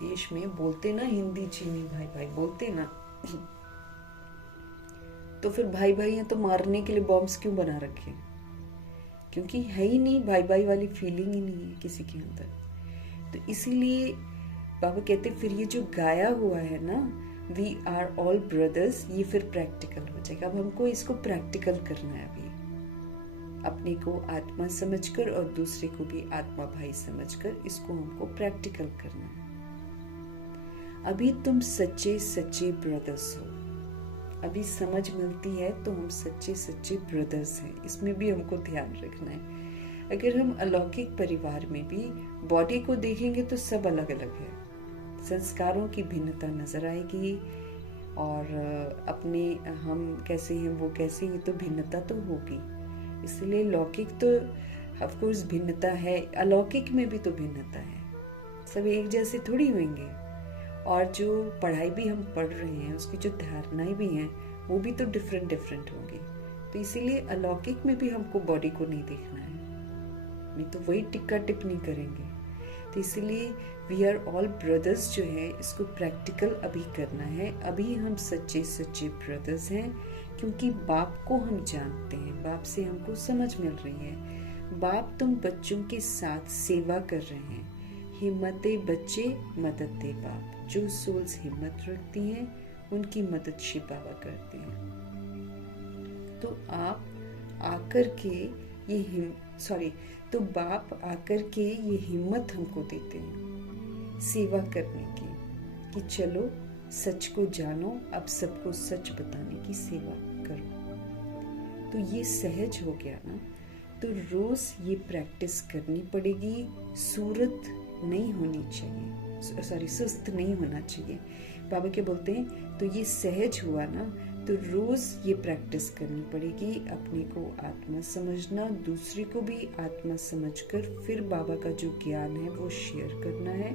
देश में बोलते ना हिंदी चीनी भाई भाई बोलते ना तो फिर भाई भाई हैं तो मारने के लिए बॉम्ब्स क्यों बना रखे हैं? क्योंकि है ही नहीं, भाई भाई वाली फीलिंग ही नहीं है किसी के अंदर। तो इसीलिए बाबा कहते फिर ये जो गाया हुआ है ना, वी आर ऑल ब्रदर्स, ये फिर प्रैक्टिकल हो जाएगा। अब हमको इसको प्रैक्टिकल करना है अभी, अपने को आत्मा समझकर और दूसरे को भी आत्मा भाई समझकर इसको हमको प्रैक्टिकल करना है। अभी तुम सच्चे सच्चे ब्रदर्स हो। अभी समझ मिलती है तो हम सच्चे सच्चे ब्रदर्स हैं, इसमें भी हमको ध्यान रखना है। अगर हम अलौकिक परिवार में भी बॉडी को देखेंगे तो सब अलग अलग है, संस्कारों की भिन्नता नजर आएगी, और अपने हम कैसे हैं वो कैसे, ये तो भिन्नता तो होगी। इसलिए लौकिक तो ऑफ कोर्स भिन्नता है, अलौकिक में भी तो भिन्नता है, सब एक जैसे थोड़ी होंगे। और जो पढ़ाई भी हम पढ़ रहे हैं उसकी जो धारणाएं भी हैं वो भी तो डिफरेंट डिफरेंट होंगी। तो इसीलिए अलौकिक में भी हमको बॉडी को नहीं देखना है, नहीं तो वही टिक्का टिप्पणी करेंगे। तो इसीलिए वी आर ऑल ब्रदर्स जो है इसको प्रैक्टिकल अभी करना है। अभी हम सच्चे सच्चे ब्रदर्स हैं, क्योंकि बाप को हम जानते हैं, बाप से हमको समझ मिल रही है। बाप तुम बच्चों के साथ सेवा कर रहे हैं, हिम्मत दे बच्चे मदद दे बाप। जो सोल्स हिम्मत रखती हैं उनकी मदद शिव बाबा करते हैं। तो आप आकर के ये तो बाप आकर के ये हिम्मत हमको देते हैं सेवा करने की, कि चलो सच को जानो, अब सबको सच बताने की सेवा करो। तो ये सहज हो गया ना, तो रोज ये प्रैक्टिस करनी पड़ेगी। सूरत नहीं होनी चाहिए, सुस्त नहीं होना चाहिए। बाबा क्या बोलते हैं, तो ये सहज हुआ ना, तो रोज ये प्रैक्टिस करनी पड़ेगी। अपने को आत्मा समझना, दूसरे को भी आत्मा समझकर फिर बाबा का जो ज्ञान है वो शेयर करना है।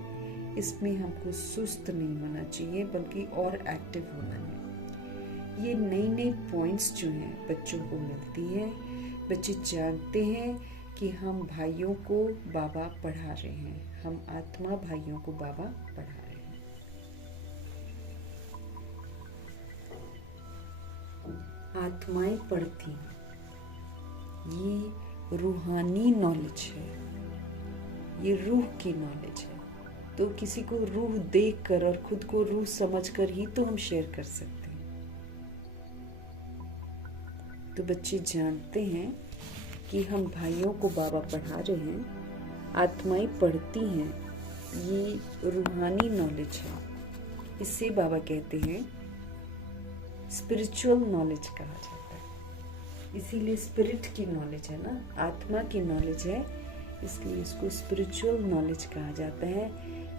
इसमें हमको सुस्त नहीं होना चाहिए, बल्कि और एक्टिव होना है। ये नई नई पॉइंट्स जो हैं बच्चों को मिलती हैं, बच्चे जानते हैं कि हम भाइयों को बाबा पढ़ा रहे हैं, हम आत्मा भाइयों को बाबा पढ़ा रहे हैं। आत्माएं पढ़ती हैं, ये रूहानी नॉलेज है, ये रूह की नॉलेज है। तो किसी को रूह देखकर और खुद को रूह समझकर ही तो हम शेयर कर सकते हैं। तो बच्चे जानते हैं कि हम भाइयों को बाबा पढ़ा रहे हैं, आत्माएं पढ़ती हैं, ये रूहानी नॉलेज है। इससे बाबा कहते हैं स्पिरिचुअल नॉलेज कहा जाता है। इसीलिए स्पिरिट की नॉलेज है ना, आत्मा की नॉलेज है, इसलिए इसको स्पिरिचुअल नॉलेज कहा जाता है।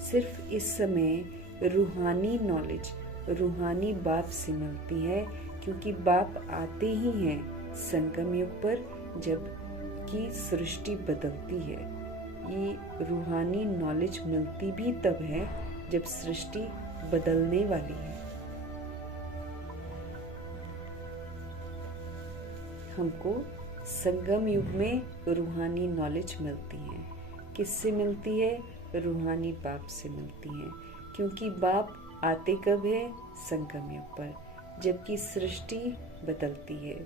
सिर्फ इस समय रूहानी नॉलेज रूहानी बाप से मिलती है, क्योंकि बाप आते ही हैं संगम युग पर जब की सृष्टि बदलती है। ये रूहानी नॉलेज मिलती भी तब है जब सृष्टि बदलने वाली है। हमको संगम युग में रूहानी नॉलेज मिलती है। किससे मिलती है? रूहानी बाप से मिलती है, क्योंकि बाप आते कब है? संगम युग पर, जबकि सृष्टि बदलती है।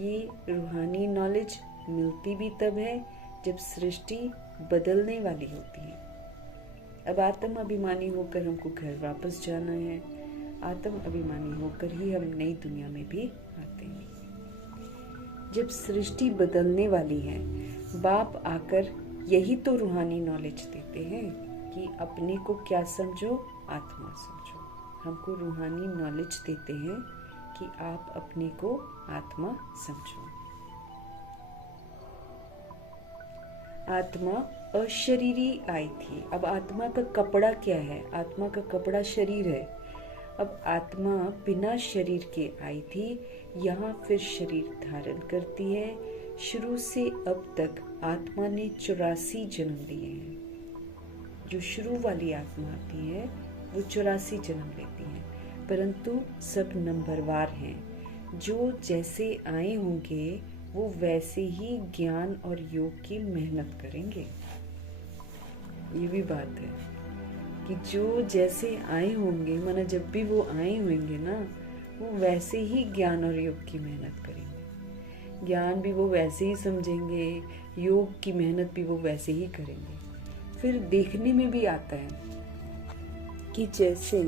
ये रूहानी नॉलेज मिलती भी तब है जब सृष्टि बदलने वाली होती है। अब आत्म अभिमानी होकर हमको घर वापस जाना है। आत्म अभिमानी होकर ही हम नई दुनिया में भी आते हैं। जब सृष्टि बदलने वाली है, बाप आकर यही तो रूहानी नॉलेज देते हैं कि अपने को क्या समझो, आत्मा समझो। हमको रूहानी नॉलेज देते हैं कि आप अपने को आत्मा समझो। आत्मा अशरीरी आई थी। अब आत्मा का कपड़ा क्या है? आत्मा का कपड़ा शरीर है। अब आत्मा बिना शरीर के आई थी, यहाँ फिर शरीर धारण करती है। शुरू से अब तक आत्मा ने 84 जन्म लिए हैं। जो शुरू वाली आत्मा आती है वो 84 जन्म लेती है, परंतु सब नंबरवार हैं। जो जैसे आए होंगे वो वैसे ही ज्ञान और योग की मेहनत करेंगे। ये भी बात है कि जो जैसे आए होंगे, माना जब भी वो आए होंगे ना, वो वैसे ही ज्ञान और योग की मेहनत करेंगे। ज्ञान भी वो वैसे ही समझेंगे, योग की मेहनत भी वो वैसे ही करेंगे। फिर देखने में भी आता है कि जैसे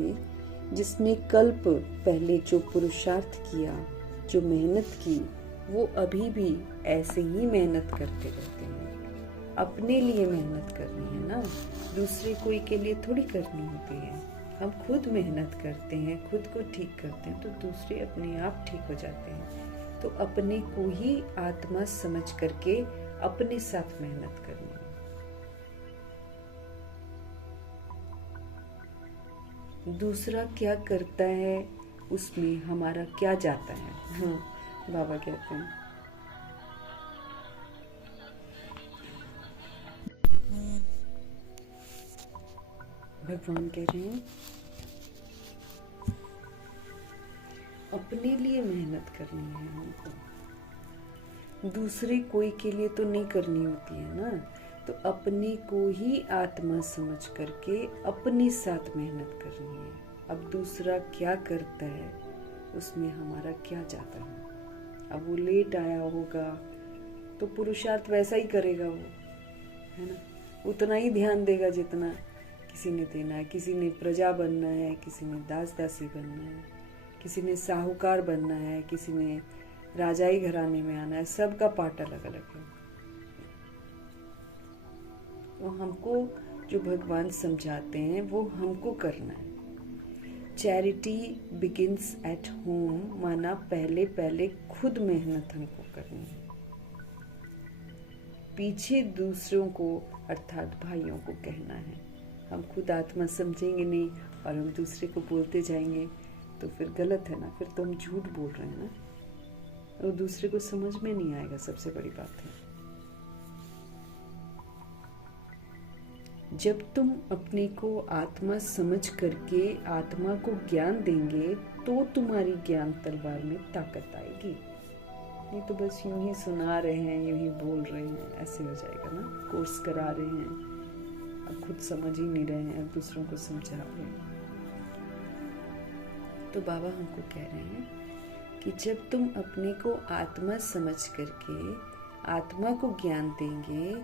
जिसने कल्प पहले जो पुरुषार्थ किया, जो मेहनत की, वो अभी भी ऐसे ही मेहनत करते रहते हैं। अपने लिए मेहनत करनी है ना, दूसरे कोई के लिए थोड़ी करनी होती है। हम खुद मेहनत करते हैं, खुद को ठीक करते हैं, तो दूसरे अपने आप ठीक हो जाते हैं। तो अपने को ही आत्मा समझ करके अपने साथ मेहनत करनी है। दूसरा क्या करता है उसमें हमारा क्या जाता है? हाँ, बाबा कहते हैं भगवान कह रहे हैं अपने लिए मेहनत करनी है हमको, दूसरे कोई के लिए तो नहीं करनी होती है ना। तो अपने को ही आत्मा समझ करके अपने साथ मेहनत करनी है। अब दूसरा क्या करता है उसमें हमारा क्या जाता है? अब वो लेट आया होगा तो पुरुषार्थ वैसा ही करेगा वो, है ना, उतना ही ध्यान देगा जितना किसी ने देना है। किसी ने प्रजा बनना है, किसी ने दास दासी बनना है, किसी ने साहूकार बनना है, किसी ने राजाई घराने में आना है। सबका पार्ट अलग अलग है। तो हमको जो भगवान समझाते हैं वो हमको करना है। चैरिटी बिगिंस एट होम, माना पहले पहले खुद मेहनत हमको करनी है, पीछे दूसरों को अर्थात भाइयों को कहना है। हम खुद आत्मा समझेंगे नहीं और हम दूसरे को बोलते जाएंगे तो फिर गलत है ना, फिर तो हम झूठ बोल रहे हैं ना, और दूसरे को समझ में नहीं आएगा। सबसे बड़ी बात है जब तुम अपने को आत्मा समझ करके आत्मा को ज्ञान देंगे तो तुम्हारी ज्ञान तलवार में ताकत आएगी। नहीं तो बस यूं ही सुना रहे हैं, यूं ही बोल रहे हैं, ऐसे हो जाएगा ना। कोर्स करा रहे हैं, अब खुद समझ ही नहीं रहे हैं, अब दूसरों को समझा रहे हैं। तो बाबा हमको कह रहे हैं कि जब तुम अपने को आत्मा समझ करके आत्मा को ज्ञान देंगे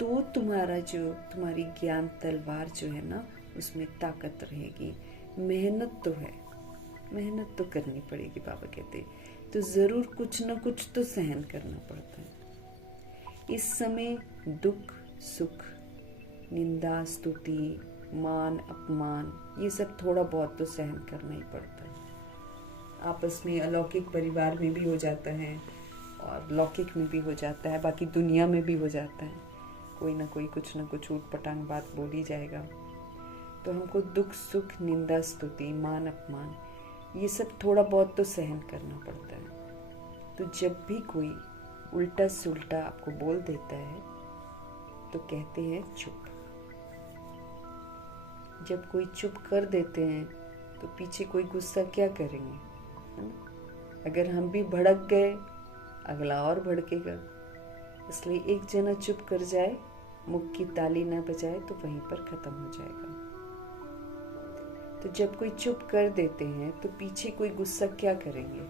तो तुम्हारी ज्ञान तलवार जो है ना, उसमें ताकत रहेगी। मेहनत तो है, मेहनत तो करनी पड़ेगी। बाबा कहते तो जरूर कुछ न कुछ तो सहन करना पड़ता है। इस समय दुख सुख, निंदा स्तुति, मान अपमान, ये सब थोड़ा बहुत तो सहन करना ही पड़ता है। आपस में अलौकिक परिवार में भी हो जाता है और लौकिक में भी हो जाता है, बाकी दुनिया में भी हो जाता है। कोई ना कोई कुछ ना कुछ ऊट पटांग बात बोल ही जाएगा। तो हमको दुख सुख, निंदा स्तुति, मान अपमान, ये सब थोड़ा बहुत तो सहन करना पड़ता है। तो जब भी कोई उल्टा सुल्टा आपको बोल देता है तो कहते हैं चुप। जब कोई चुप कर देते हैं तो पीछे कोई गुस्सा क्या करेंगे, है ना? अगर हम भी भड़क गए, अगला और भड़केगा। इसलिए एक जना चुप कर जाए, मुख की ताली ना बजाए तो वहीं पर खत्म हो जाएगा। तो जब कोई चुप कर देते हैं तो पीछे कोई गुस्सा क्या करेंगे।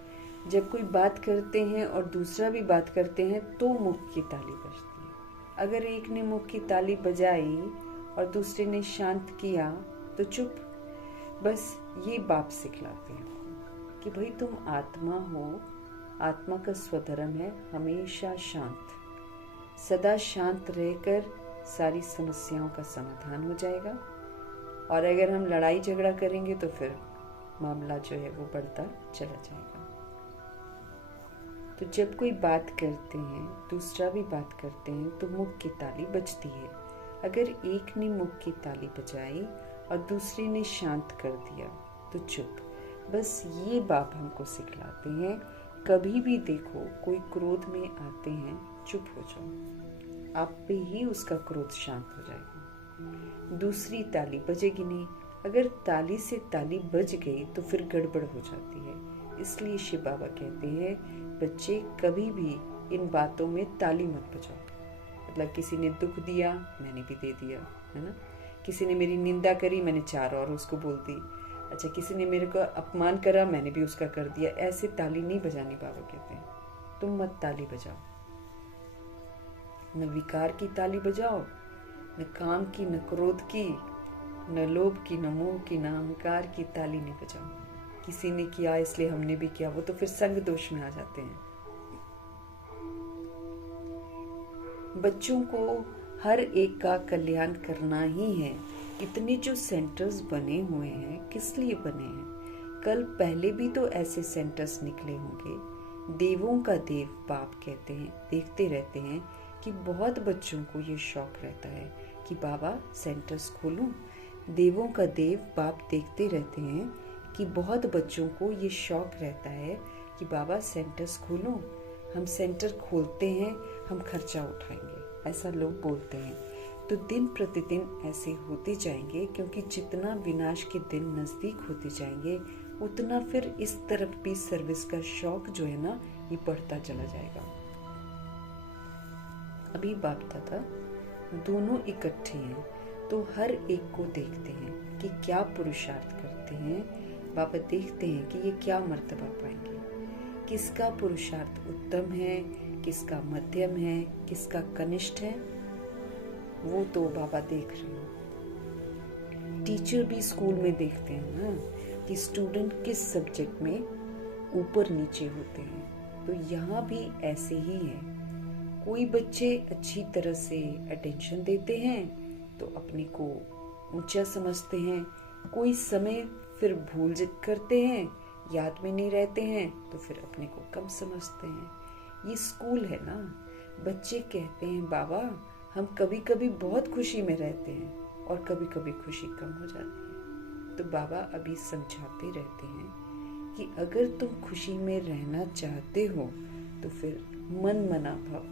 जब कोई बात करते हैं और दूसरा भी बात करते हैं तो मुख की ताली बजती है। अगर एक ने मुख की ताली बजाई और दूसरे ने शांत किया तो चुप। बस ये बाप सिखलाते हैं कि भाई तुम आत्मा हो, आत्मा का स्वधर्म है हमेशा शांत। सदा शांत रहकर सारी समस्याओं का समाधान हो जाएगा। और अगर हम लड़ाई झगड़ा करेंगे तो फिर मामला जो है वो बढ़ता चला जाएगा। तो जब कोई बात करते हैं, दूसरा भी बात करते हैं तो मुख की ताली बजती है। अगर एक ने मुख की ताली बजाई और दूसरे ने शांत कर दिया तो चुप। बस ये बाप हमको सिखलाते हैं। कभी भी देखो कोई क्रोध में आते हैं, चुप हो जाओ, आप पे ही उसका क्रोध शांत हो जाएगा। दूसरी ताली बजेगी नहीं। अगर ताली से ताली बज गई तो फिर गड़बड़ हो जाती है। इसलिए शिव बाबा कहते हैं बच्चे कभी भी इन बातों में ताली मत बजाओ। मतलब किसी ने दुख दिया, मैंने भी दे दिया, है ना। किसी ने मेरी निंदा करी, मैंने चार और उसको बोल दी। अच्छा, किसी ने मेरे को अपमान करा, मैंने भी उसका कर दिया। ऐसे ताली नहीं बजानी। बाबा कहते हैं तुम मत ताली बजाओ। न विकार की ताली बजाओ, न काम की, न क्रोध की, न लोभ की, न मोह की, न अहंकार की ताली नहीं बजाओ। किसी ने किया इसलिए हमने भी किया, वो तो फिर संग दोष में आ जाते हैं। बच्चों को हर एक का कल्याण करना ही है। इतने जो सेंटर्स बने हुए हैं, किस लिए बने हैं? कल पहले भी तो ऐसे सेंटर्स निकले होंगे। देवों का देव बाप कहते हैं, देखते रहते हैं कि बहुत बच्चों को ये शौक रहता है कि बाबा सेंटर्स खोलूं। देवों का देव बाप देखते रहते हैं कि बहुत बच्चों को ये शौक रहता है कि बाबा सेंटर्स खोलूं। हम सेंटर खोलते हैं, हम खर्चा उठाएंगे, ऐसा लोग बोलते हैं। तो दिन प्रतिदिन ऐसे होते जाएंगे, क्योंकि जितना विनाश के दिन नजदीक होते जाएंगे उतना फिर इस तरफ भी सर्विस का शौक जो है ना, ये बढ़ता चला जाएगा। अभी बाप दादा दोनों इकट्ठे हैं तो हर एक को देखते हैं कि क्या पुरुषार्थ करते हैं। बाबा देखते हैं कि ये क्या मर्तबा पाएंगे, किसका पुरुषार्थ उत्तम है, किसका मध्यम है, किसका कनिष्ठ है, वो तो बाबा देख रहे हैं। टीचर भी स्कूल में देखते हैं ना कि स्टूडेंट किस सब्जेक्ट में ऊपर नीचे होते हैं। तो यहाँ भी ऐसे ही है। कोई बच्चे अच्छी तरह से अटेंशन देते हैं तो अपने को ऊंचा समझते हैं। कोई समय फिर भूल करते हैं, याद में नहीं रहते हैं तो फिर अपने को कम समझते हैं। ये स्कूल है ना। बच्चे कहते हैं बाबा हम कभी कभी बहुत खुशी में रहते हैं और कभी कभी खुशी कम हो जाती है। तो बाबा अभी समझाते रहते हैं कि अगर तुम खुशी में रहना चाहते हो तो फिर मन मना भव,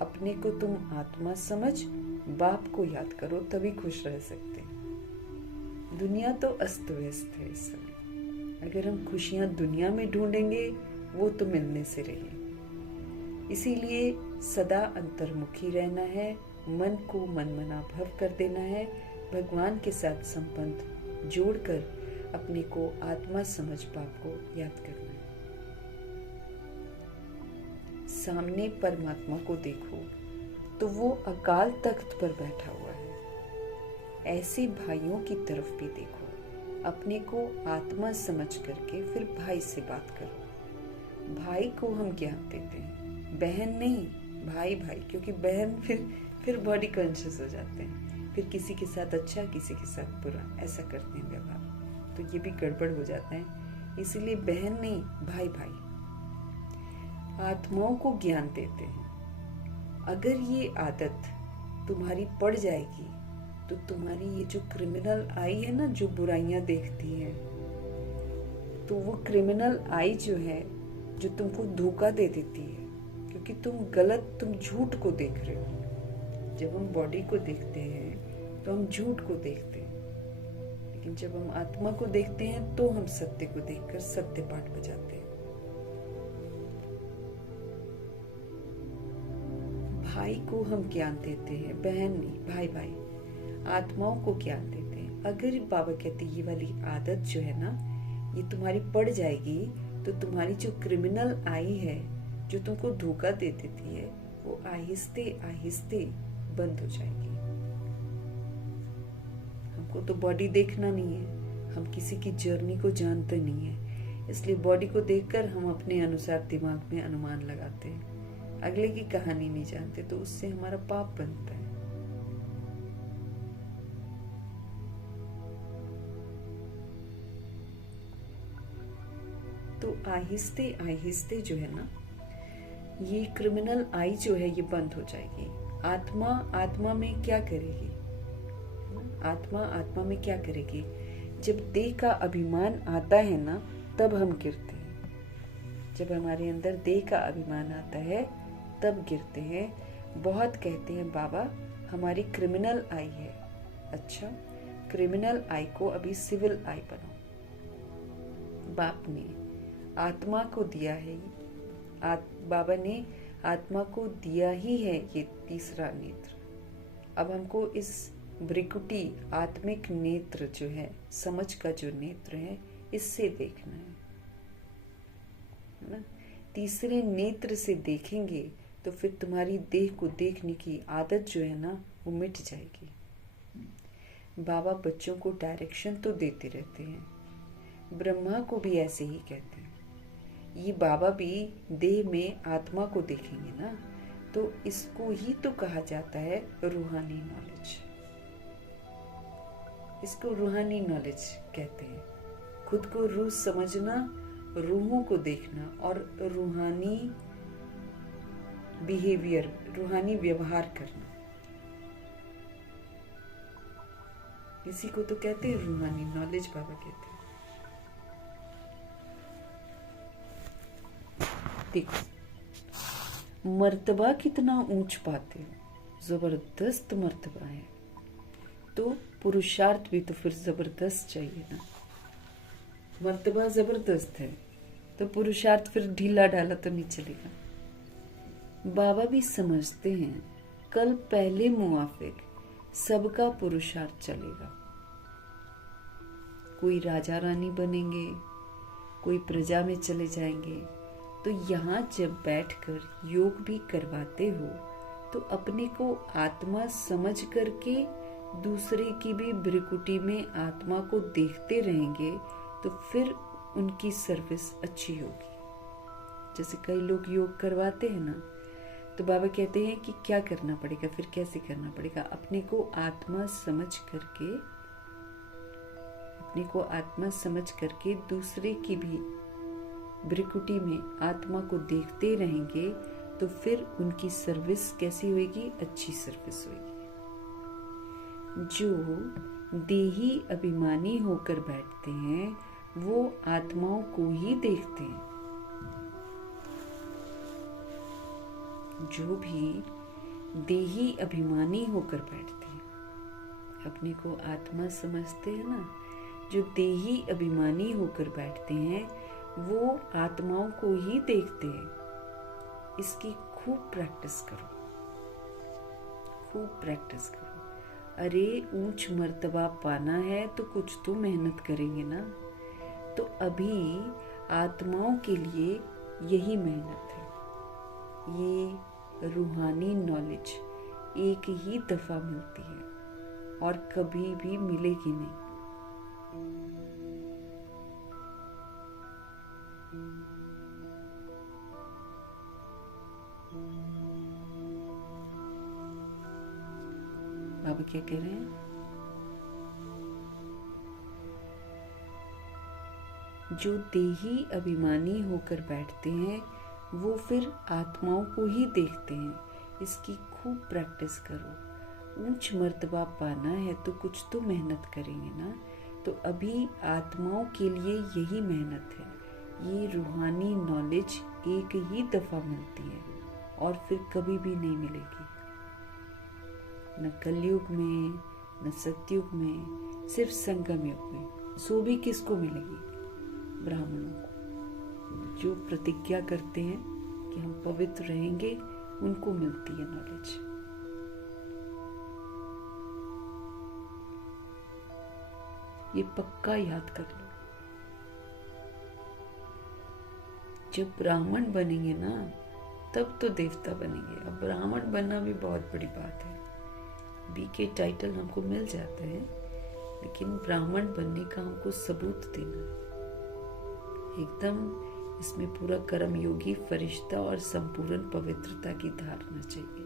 अपने को तुम आत्मा समझ, बाप को याद करो, तभी खुश रह सकते हैं। दुनिया तो अस्त व्यस्त है इस समय। अगर हम खुशियां दुनिया में ढूंढेंगे वो तो मिलने से रही। इसीलिए सदा अंतर्मुखी रहना है, मन को मनमना भव कर देना है, भगवान के साथ संबंध जोड़कर अपने को आत्मा समझ बाप को याद करना है। सामने परमात्मा को देखो, तो वो अकाल तख्त पर बैठा हुआ है। ऐसे भाइयों की तरफ भी देखो, अपने को आत्मा समझ करके फिर भाई से बात करो। भाई को हम ज्ञान देते हैं, बहन नहीं, भाई भाई, क्योंकि बहन फिर बॉडी कॉन्शियस हो जाते हैं, फिर किसी के साथ अच्छा किसी के साथ बुरा ऐसा करते हैं व्यवहार, तो ये भी गड़बड़ हो जाता है। इसीलिए बहन नहीं, भाई भाई। आत्माओं को ज्ञान देते हैं। अगर ये आदत तुम्हारी पड़ जाएगी तो तुम्हारी ये जो क्रिमिनल आई है ना, जो बुराइयां देखती है, तो वो क्रिमिनल आई जो है, जो तुमको धोखा दे देती है, क्योंकि तुम झूठ को देख रहे हो। जब हम बॉडी को देखते हैं तो हम झूठ को देखते हैं, लेकिन जब हम आत्मा को देखते हैं तो हम सत्य को देखकर सत्य पाठ बजाते हैं। भाई को हम ज्ञान देते हैं, बहन नहीं, भाई भाई। आत्माओं को ज्ञान देते हैं। अगर बाबा कहते ये वाली आदत जो है ना, ये तुम्हारी पड़ जाएगी तो तुम्हारी जो क्रिमिनल आई है, जो तुमको धोखा दे देती है, वो आहिस्ते आहिस्ते बंद हो जाएगी। हमको तो बॉडी देखना नहीं है, हम किसी की जर्नी को जानते नहीं है, इसलिए बॉडी को देखकर हम अपने अनुसार दिमाग में अनुमान लगाते हैं। अगले की कहानी नहीं जानते, तो उससे हमारा पाप बनता है। तो आहिस्ते आहिस्ते जो है ना, ये क्रिमिनल आई जो है ये बंद हो जाएगी। आत्मा में क्या करेगी? आत्मा में क्या करेगी? जब देह का अभिमान आता है ना, तब हम गिरते हैं। जब हमारे अंदर देह का अभिमान आता है तब गिरते हैं। बहुत कहते हैं बाबा हमारी क्रिमिनल आई है। अच्छा, क्रिमिनल आई को अभी सिविल आई बनाओ। बाप ने आत्मा को दिया है, बाबा ने आत्मा को दिया ही है ये तीसरा नेत्र। अब हमको इस भ्रिकुटी आत्मिक नेत्र जो है, समझ का जो नेत्र है, इससे देखना है ना। तीसरे नेत्र से देखेंगे तो फिर तुम्हारी देह को देखने की आदत जो है ना, वो मिट जाएगी। बाबा बच्चों को डायरेक्शन तो देते रहते हैं, ब्रह्मा को भी ऐसे ही कहते हैं। ये बाबा भी देह में आत्मा को देखेंगे ना, तो इसको ही तो कहा जाता है रूहानी नॉलेज। इसको रूहानी नॉलेज कहते हैं। खुद को रूह समझना, रूहों को देखना और रूहानी बिहेवियर, रूहानी व्यवहार करना, इसी को तो कहते हैं रूहानी नॉलेज। बाबा कहते हैं देखो मर्तबा कितना ऊंच पाते हो, जबरदस्त मर्तबा है, तो पुरुषार्थ भी तो फिर जबरदस्त चाहिए ना। मर्तबा जबरदस्त है तो पुरुषार्थ फिर ढीला ढाला तो नहीं चलेगा। बाबा भी समझते हैं कल पहले मुआफिक सबका पुरुषार्थ चलेगा। कोई राजा रानी बनेंगे, कोई प्रजा में चले जाएंगे। तो यहाँ जब बैठकर योग भी करवाते हो तो अपने को आत्मा समझ करके दूसरे की भी भ्रिकुटी में आत्मा को देखते रहेंगे, तो फिर उनकी सर्विस अच्छी होगी। जैसे कई लोग योग करवाते हैं ना, तो बाबा कहते हैं कि क्या करना पड़ेगा, फिर कैसे करना पड़ेगा। अपने को आत्मा समझ करके दूसरे की भी भ्रिकुटी में आत्मा को देखते रहेंगे, तो फिर उनकी सर्विस कैसी होगी? अच्छी सर्विस होगी। जो देही अभिमानी होकर बैठते हैं वो आत्माओं को ही देखते हैं। जो भी देही अभिमानी होकर बैठते हैं, अपने को आत्मा समझते हैं ना, जो देही अभिमानी होकर बैठते हैं वो आत्माओं को ही देखते हैं। इसकी खूब प्रैक्टिस करो, खूब प्रैक्टिस करो। अरे ऊंच मर्तबा पाना है तो कुछ तो मेहनत करेंगे ना। तो अभी आत्माओं के लिए यही मेहनत है, ये रूहानी नॉलेज, एक ही दफा मिलती है और कभी भी मिलेगी नहीं। बाबा क्या कह रहे हैं? जो देही अभिमानी होकर बैठते हैं वो फिर आत्माओं को ही देखते हैं। इसकी खूब प्रैक्टिस करो। ऊंच मर्तबा पाना है तो कुछ तो मेहनत करेंगे ना। तो अभी आत्माओं के लिए यही मेहनत है। ये रूहानी नॉलेज एक ही दफा मिलती है और फिर कभी भी नहीं मिलेगी। न कलयुग में, न सतयुग में, सिर्फ संगम युग में। सो भी किसको मिलेगी? ब्राह्मणों को। जो प्रतिज्ञा करते हैं कि हम पवित्र रहेंगे, उनको मिलती है नॉलेज। ये पक्का याद कर लो। जब ब्राह्मण बनेंगे ना, तब तो देवता बनेंगे। अब ब्राह्मण बनना भी बहुत बड़ी बात है। बीके टाइटल हमको मिल जाता है, लेकिन ब्राह्मण बनने का हमको सबूत देना है। एकदम इसमें पूरा कर्म योगी फरिश्ता और संपूर्ण पवित्रता की धारणा चाहिए,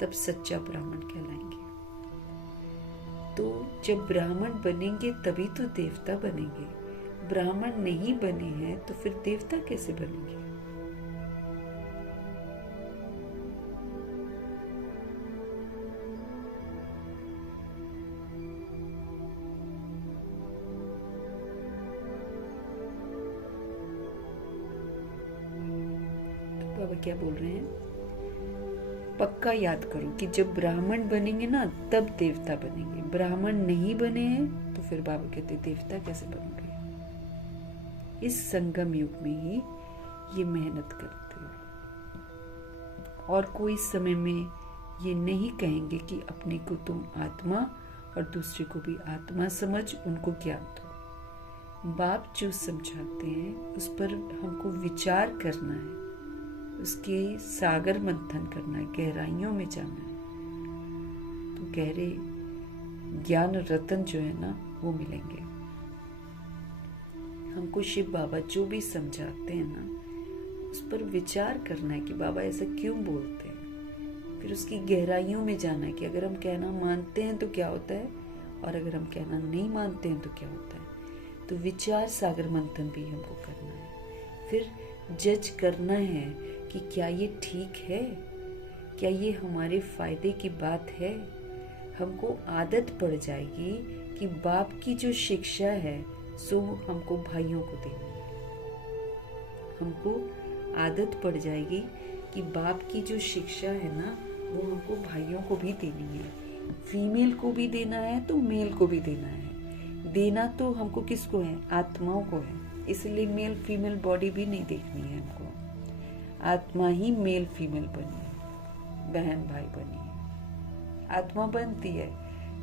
तब सच्चा ब्राह्मण कहलाएंगे। तो जब ब्राह्मण बनेंगे तभी तो देवता बनेंगे। ब्राह्मण नहीं बने हैं तो फिर देवता कैसे बनेंगे? बाबा क्या बोल रहे हैं? पक्का याद करो कि जब ब्राह्मण बनेंगे ना, तब देवता बनेंगे। ब्राह्मण नहीं बने हैं तो फिर बाबा कहते देवता कैसे बनोगे? इस संगम युग में ही ये मेहनत करते हो। और कोई समय में ये नहीं कहेंगे कि अपने को तुम आत्मा और दूसरे को भी आत्मा समझ उनको ज्ञान दो। बाप जो समझाते हैं उस पर हमको विचार करना है, उसके सागर मंथन करना है, गहराइयों में जाना है। तो गहरे ज्ञान रतन जो है ना, वो मिलेंगे हमको। शिव बाबा जो भी समझाते हैं ना, उस पर विचार करना है कि बाबा ऐसा क्यों बोलते हैं। फिर उसकी गहराइयों में जाना है कि अगर हम कहना मानते हैं तो क्या होता है, और अगर हम कहना नहीं मानते हैं तो क्या होता है। तो विचार सागर मंथन भी हमको करना है। फिर जज करना है कि क्या ये ठीक है, क्या ये हमारे फायदे की बात है। हमको आदत पड़ जाएगी कि बाप की जो शिक्षा है सो हमको भाइयों को देनी है। हमको आदत पड़ जाएगी कि बाप की जो शिक्षा है ना, वो हमको भाइयों को भी देनी है। फीमेल को भी देना है तो मेल को भी देना है। देना तो हमको किसको है? आत्माओं को है। इसलिए मेल फीमेल बॉडी भी नहीं देखनी है हमको। आत्मा ही मेल फीमेल बनी है, बहन भाई बनी है। आत्मा बनती है,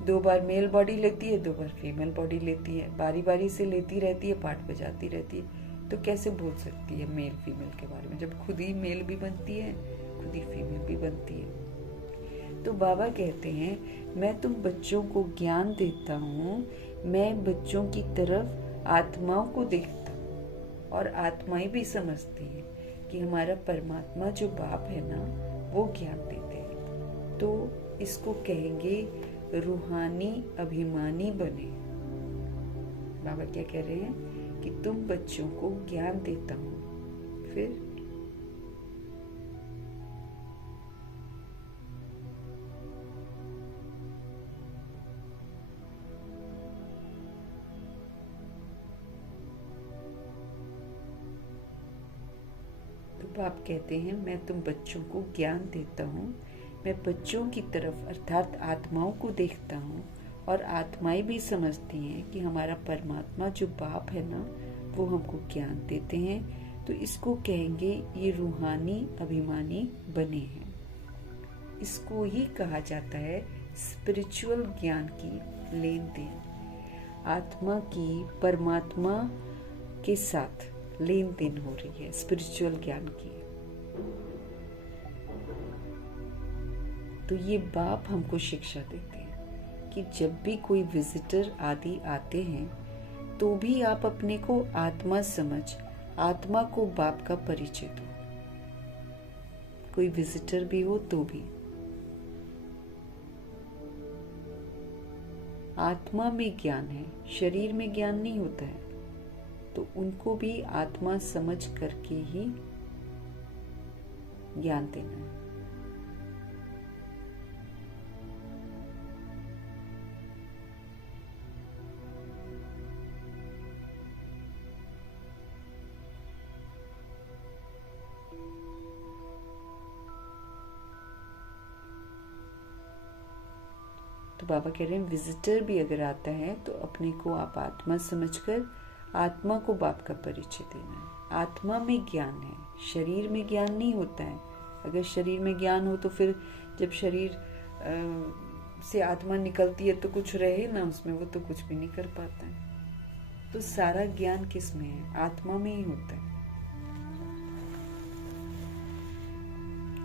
2 बार मेल बॉडी लेती है, 2 बार फीमेल बॉडी लेती है, बारी बारी से लेती रहती है, पाठ बजाती रहती है। तो कैसे बोल सकती है मेल फीमेल के बारे में, जब खुद ही मेल भी बनती है, खुद ही फीमेल भी बनती है। तो बाबा कहते हैं, मैं तुम बच्चों को ज्ञान देता हूँ, मैं बच्चों की तरफ आत्माओं को देखता हूँ और आत्माएं भी समझती हैं कि हमारा परमात्मा जो बाप है ना, वो ज्ञान देते हैं। तो इसको कहेंगे रूहानी अभिमानी बने। बाबा क्या कह रहे हैं कि तुम बच्चों को ज्ञान देता हूँ। फिर बाप कहते हैं, मैं तुम बच्चों को ज्ञान देता हूँ, मैं बच्चों की तरफ अर्थात आत्माओं को देखता हूँ और आत्माएं भी समझती हैं कि हमारा परमात्मा जो बाप है ना, वो हमको ज्ञान देते हैं। तो इसको कहेंगे ये रूहानी अभिमानी बने हैं। इसको ही कहा जाता है स्पिरिचुअल ज्ञान की लेन देन। आत्मा की परमात्मा के साथ लेन देन हो रही है स्पिरिचुअल ज्ञान की। तो ये बाप हमको शिक्षा देते हैं कि जब भी कोई विजिटर आदि आते हैं तो भी आप अपने को आत्मा समझ आत्मा को बाप का परिचय दो। कोई विजिटर भी हो तो भी आत्मा में ज्ञान है, शरीर में ज्ञान नहीं होता है, तो उनको भी आत्मा समझ करके ही ज्ञान देना है। तो बाबा कह रहे हैं विजिटर भी अगर आता है तो अपने को आप आत्मा समझकर आत्मा को बाप का परिचय देना है। आत्मा में ज्ञान है, शरीर में ज्ञान नहीं होता है। अगर शरीर में ज्ञान हो तो फिर जब शरीर से आत्मा निकलती है तो कुछ रहे ना उसमें, वो तो कुछ भी नहीं कर पाता है। तो सारा ज्ञान किस में है? आत्मा में ही होता है।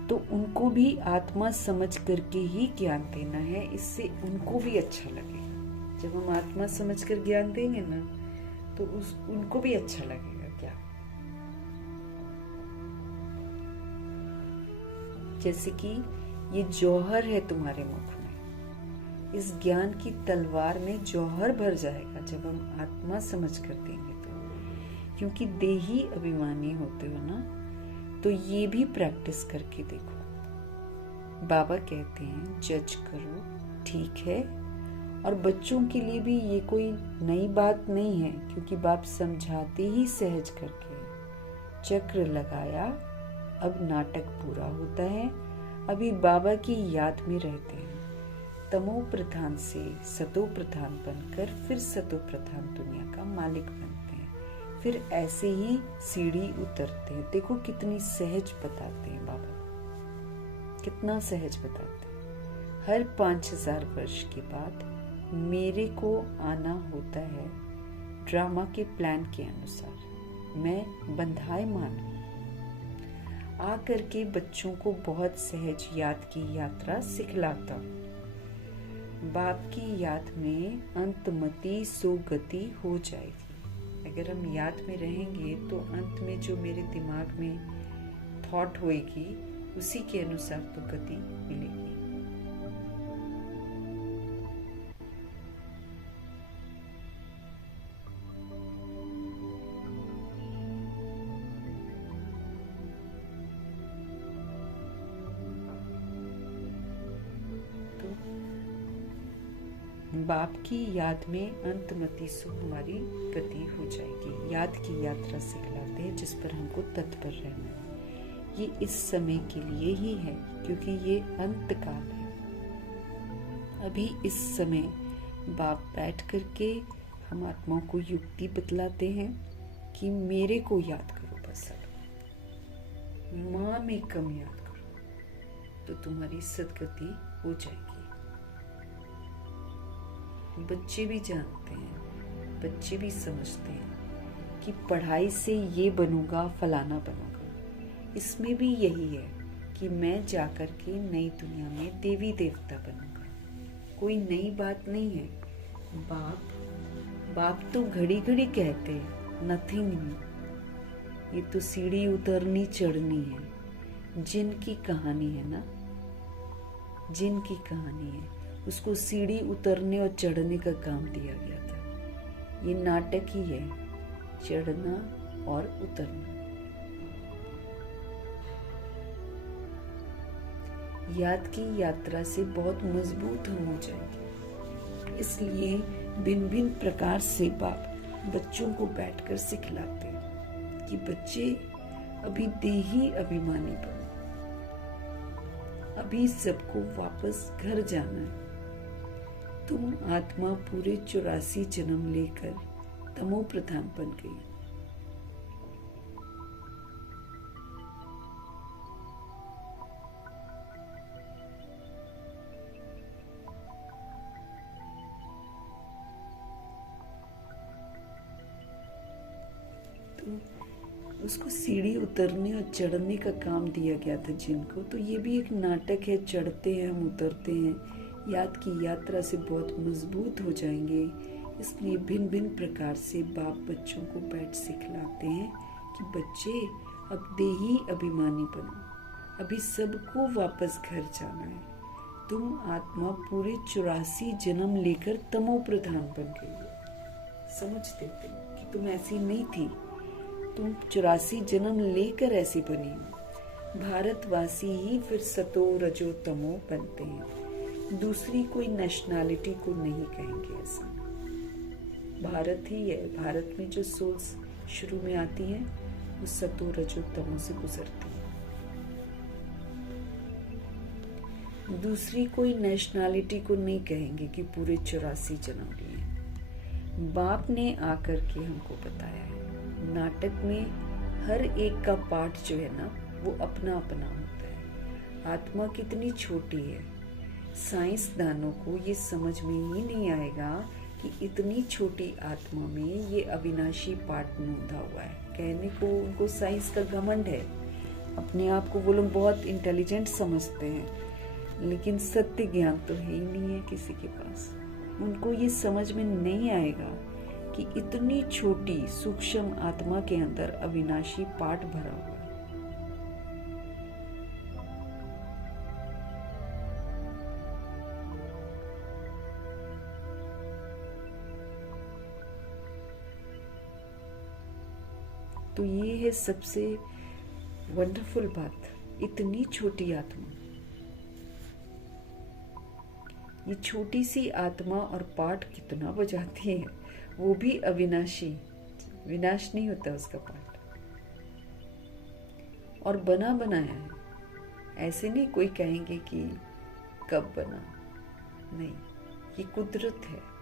तो उनको भी आत्मा समझ करके ही ज्ञान देना है, इससे उनको भी अच्छा लगेगा। जब हम आत्मा समझ कर ज्ञान देंगे ना तो उनको भी अच्छा लगेगा। क्या जैसे कि ये जौहर है तुम्हारे मुख में, इस ज्ञान की तलवार में जौहर भर जाएगा जब हम आत्मा समझ कर देंगे तो। क्योंकि देही अभिमानी होते हो ना, तो ये भी प्रैक्टिस करके देखो। बाबा कहते हैं जज करो, ठीक है। और बच्चों के लिए भी ये कोई नई बात नहीं है, क्योंकि बाप समझाते ही सहज करके चक्र लगाया, अब नाटक पूरा होता है। अभी बाबा की याद में रहते हैं, तमो प्रधान से सतो प्रधान बनकर फिर सतो प्रधान दुनिया का मालिक बनते हैं। फिर ऐसे ही सीढ़ी उतरते हैं। देखो कितनी सहज बताते हैं बाबा, कितना सहज बताते हैं। हर 5000 वर्ष के बाद मेरे को आना होता है ड्रामा के प्लान के अनुसार। मैं बंधायमान हूँ। आकर के बच्चों को बहुत सहज याद की यात्रा सिखलाता हूँ। बाप की याद में अंतमति सुगति हो जाएगी। अगर हम याद में रहेंगे तो अंत में जो मेरे दिमाग में थॉट होएगी उसी के अनुसार तो गति मिलेगी। बाप की याद में अंतमति सु हमारी गति हो जाएगी। याद की यात्रा सिखलाते हैं जिस पर हमको तत्पर रहना है। ये इस समय के लिए ही है, क्योंकि ये अंत काल है। अभी इस समय बाप बैठ करके हम आत्माओं को युक्ति बतलाते हैं कि मेरे को याद करो, बस अब माँ में कम याद करो तो तुम्हारी सदगति हो जाएगी। बच्चे भी जानते हैं, बच्चे भी समझते हैं कि पढ़ाई से ये बनूंगा, फलाना बनूंगा। इसमें भी यही है कि मैं जाकर के नई दुनिया में देवी देवता बनूंगा। कोई नई बात नहीं है। बाप तो घड़ी घड़ी कहते हैं नथिंग न्यू। ये तो सीढ़ी उतरनी चढ़नी है। जिन की कहानी है ना, जिन की कहानी है, उसको सीढ़ी उतरने और चढ़ने का काम दिया गया था। ये नाटक ही है, चढ़ना और उतरना। याद की यात्रा से बहुत मजबूत हम हो जाएंगे। इसलिए भिन्न भिन्न प्रकार से बाप बच्चों को बैठकर सिखलाते हैं कि बच्चे अभी देही अभिमानी बनो। अभी सबको वापस घर जाना है। तुम आत्मा पूरे 84 जन्म लेकर तमो प्रधान बन गई। उसको सीढ़ी उतरने और चढ़ने का काम दिया गया था जिनको, तो ये भी एक नाटक है। चढ़ते हैं हम, उतरते हैं, याद की यात्रा से बहुत मजबूत हो जाएंगे। इसलिए भिन्न भिन्न प्रकार से बाप बच्चों को बैठ सिखलाते हैं कि बच्चे अब देही अभिमानी बनो, अभी सबको वापस घर जाना है। तुम आत्मा पूरे 84 जन्म लेकर तमो प्रधान बन गई हो। समझते थे कि तुम ऐसी नहीं थी, तुम 84 जन्म लेकर ऐसी बनी हो। भारतवासी ही फिर सतो रजो तमो बनते हैं, दूसरी कोई नेशनैलिटी को नहीं कहेंगे ऐसा। भारत ही है। भारत में जो सोल्स शुरू में आती हैं वो सतो रजो तमो से गुजरती है। दूसरी कोई नेशनैलिटी को नहीं कहेंगे कि पूरे 84 जन्म लिए। बाप ने आकर के हमको बताया है, नाटक में हर एक का पार्ट जो है ना वो अपना अपना होता है। आत्मा कितनी छोटी है, साइंसदानों को ये समझ में ही नहीं आएगा कि इतनी छोटी आत्मा में ये अविनाशी पार्ट नूंदा हुआ है। कहने को उनको साइंस का घमंड है, अपने आप को वो लोग बहुत इंटेलिजेंट समझते हैं, लेकिन सत्य ज्ञान तो है ही नहीं है किसी के पास। उनको ये समझ में नहीं आएगा कि इतनी छोटी सूक्ष्म आत्मा के अंदर अविनाशी पार्ट भरा हुआ है। तो ये है सबसे वंडरफुल बात, इतनी छोटी आत्मा, ये छोटी सी आत्मा और पार्ट कितना बजाती है, वो भी अविनाशी, विनाश नहीं होता उसका पार्ट, और बना बनाया है। ऐसे नहीं कोई कहेंगे कि कब बना, नहीं, ये कुदरत है।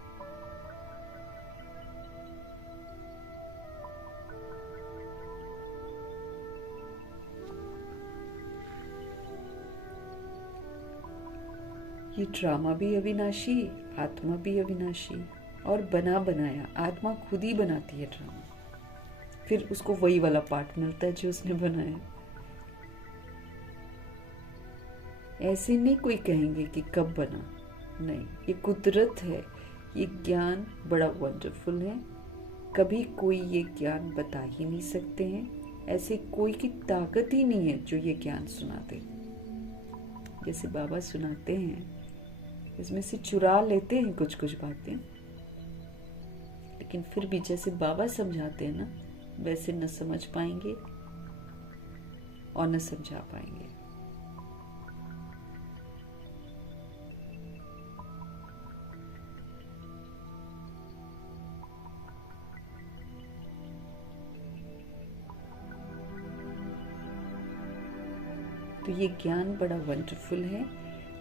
ये ड्रामा भी अविनाशी, आत्मा भी अविनाशी, और बना बनाया। आत्मा खुद ही बनाती है ड्रामा, फिर उसको वही वाला पार्ट मिलता है जो उसने बनाया। ऐसे नहीं कोई कहेंगे कि कब बना, नहीं, ये कुदरत है। ये ज्ञान बड़ा वंडरफुल है, कभी कोई ये ज्ञान बता ही नहीं सकते हैं। ऐसे कोई की ताकत ही नहीं है जो ये ज्ञान सुना दे। जैसे बाबा सुनाते हैं, इसमें से चुरा लेते हैं कुछ कुछ बातें, लेकिन फिर भी जैसे बाबा समझाते हैं ना, वैसे न समझ पाएंगे और न समझा पाएंगे। तो ये ज्ञान बड़ा वंडरफुल है,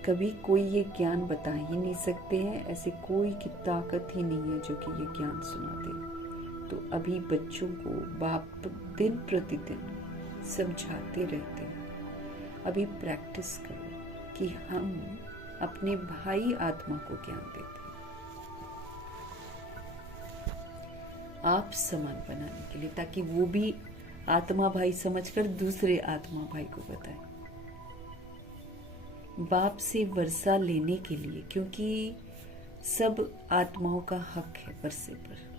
कभी कोई ये ज्ञान बता ही नहीं सकते हैं। ऐसे कोई की ताकत ही नहीं है जो कि ये ज्ञान सुना दे। तो अभी बच्चों को बाप दिन प्रतिदिन समझाते रहते हैं, अभी प्रैक्टिस करो कि हम अपने भाई आत्मा को ज्ञान देते हैं आप समान बनाने के लिए, ताकि वो भी आत्मा भाई समझकर दूसरे आत्मा भाई को बताए। बाप से वर्षा लेने के लिए, क्योंकि सब आत्माओं का हक है वर्षे पर।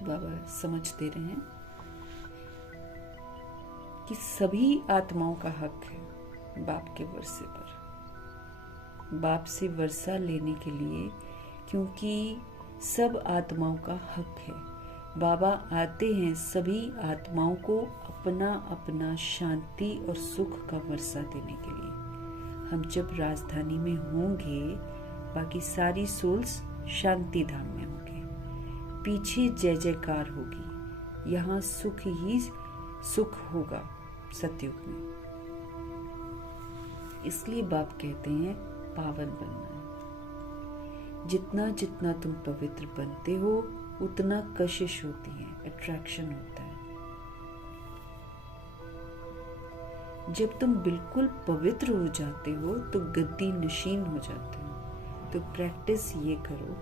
बाबा समझ दे रहे हैं कि सभी आत्माओं का हक है बाप के वर्षे पर, बाप से वर्षा लेने के लिए, क्योंकि सब आत्माओं का हक है। बाबा आते हैं सभी आत्माओं को अपना अपना शांति और सुख का वर्षा देने के लिए। हम जब राजधानी में होंगे, बाकी सारी सोल्स शांति धाम में होंगे, पीछे जय जयकार होगी, यहाँ सुख ही सुख होगा सतयुग में। इसलिए बाप कहते हैं पावन बनना है। जितना जितना तुम पवित्र बनते हो उतना कशिश होती है, अट्रैक्शन होता है। जब तुम बिल्कुल पवित्र हो जाते हो तो गद्दी नशीन हो जाते हो। तो प्रैक्टिस ये करो,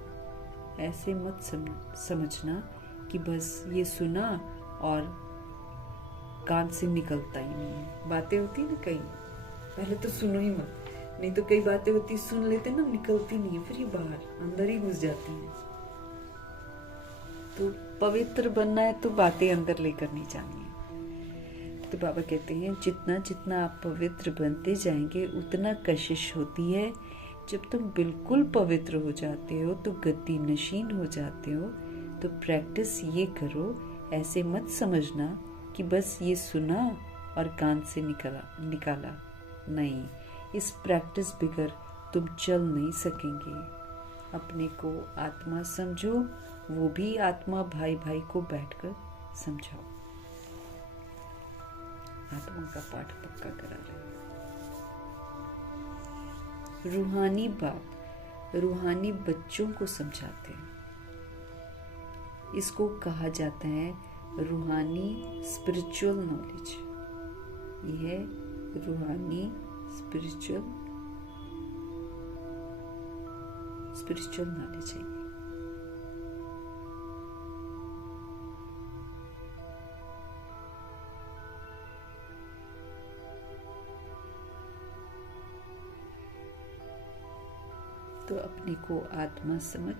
ऐसे मत समझना कि बस ये सुना और कान से निकलता ही नहीं है। बातें होती ना कई, पहले तो सुनो ही मत, नहीं तो कई बातें होती सुन लेते ना, निकलती नहीं है, फिर ये बाहर अंदर ही घुस जाती हैं। तो पवित्र बनना है तो बातें अंदर लेकर नहीं जानी है। तो बाबा कहते हैं जितना जितना आप पवित्र बनते जाएंगे उतना कशिश होती है। जब तुम बिल्कुल पवित्र हो जाते हो तो गद्दी नशीन हो जाते हो। तो प्रैक्टिस ये करो, ऐसे मत समझना कि बस ये सुना और कान से निकाला नहीं। इस प्रैक्टिस बगैर तुम चल नहीं सकेंगे। अपने को आत्मा समझो, वो भी आत्मा भाई भाई को बैठकर समझाओ। आत्मा का पाठ पक्का करा रहे हैं। रूहानी बाप रूहानी बच्चों को समझाते हैं। इसको कहा जाता है रूहानी स्पिरिचुअल नॉलेज। यह है रूहानी स्पिरिचुअल नॉलेज है। तो अपने को आत्मा समझ,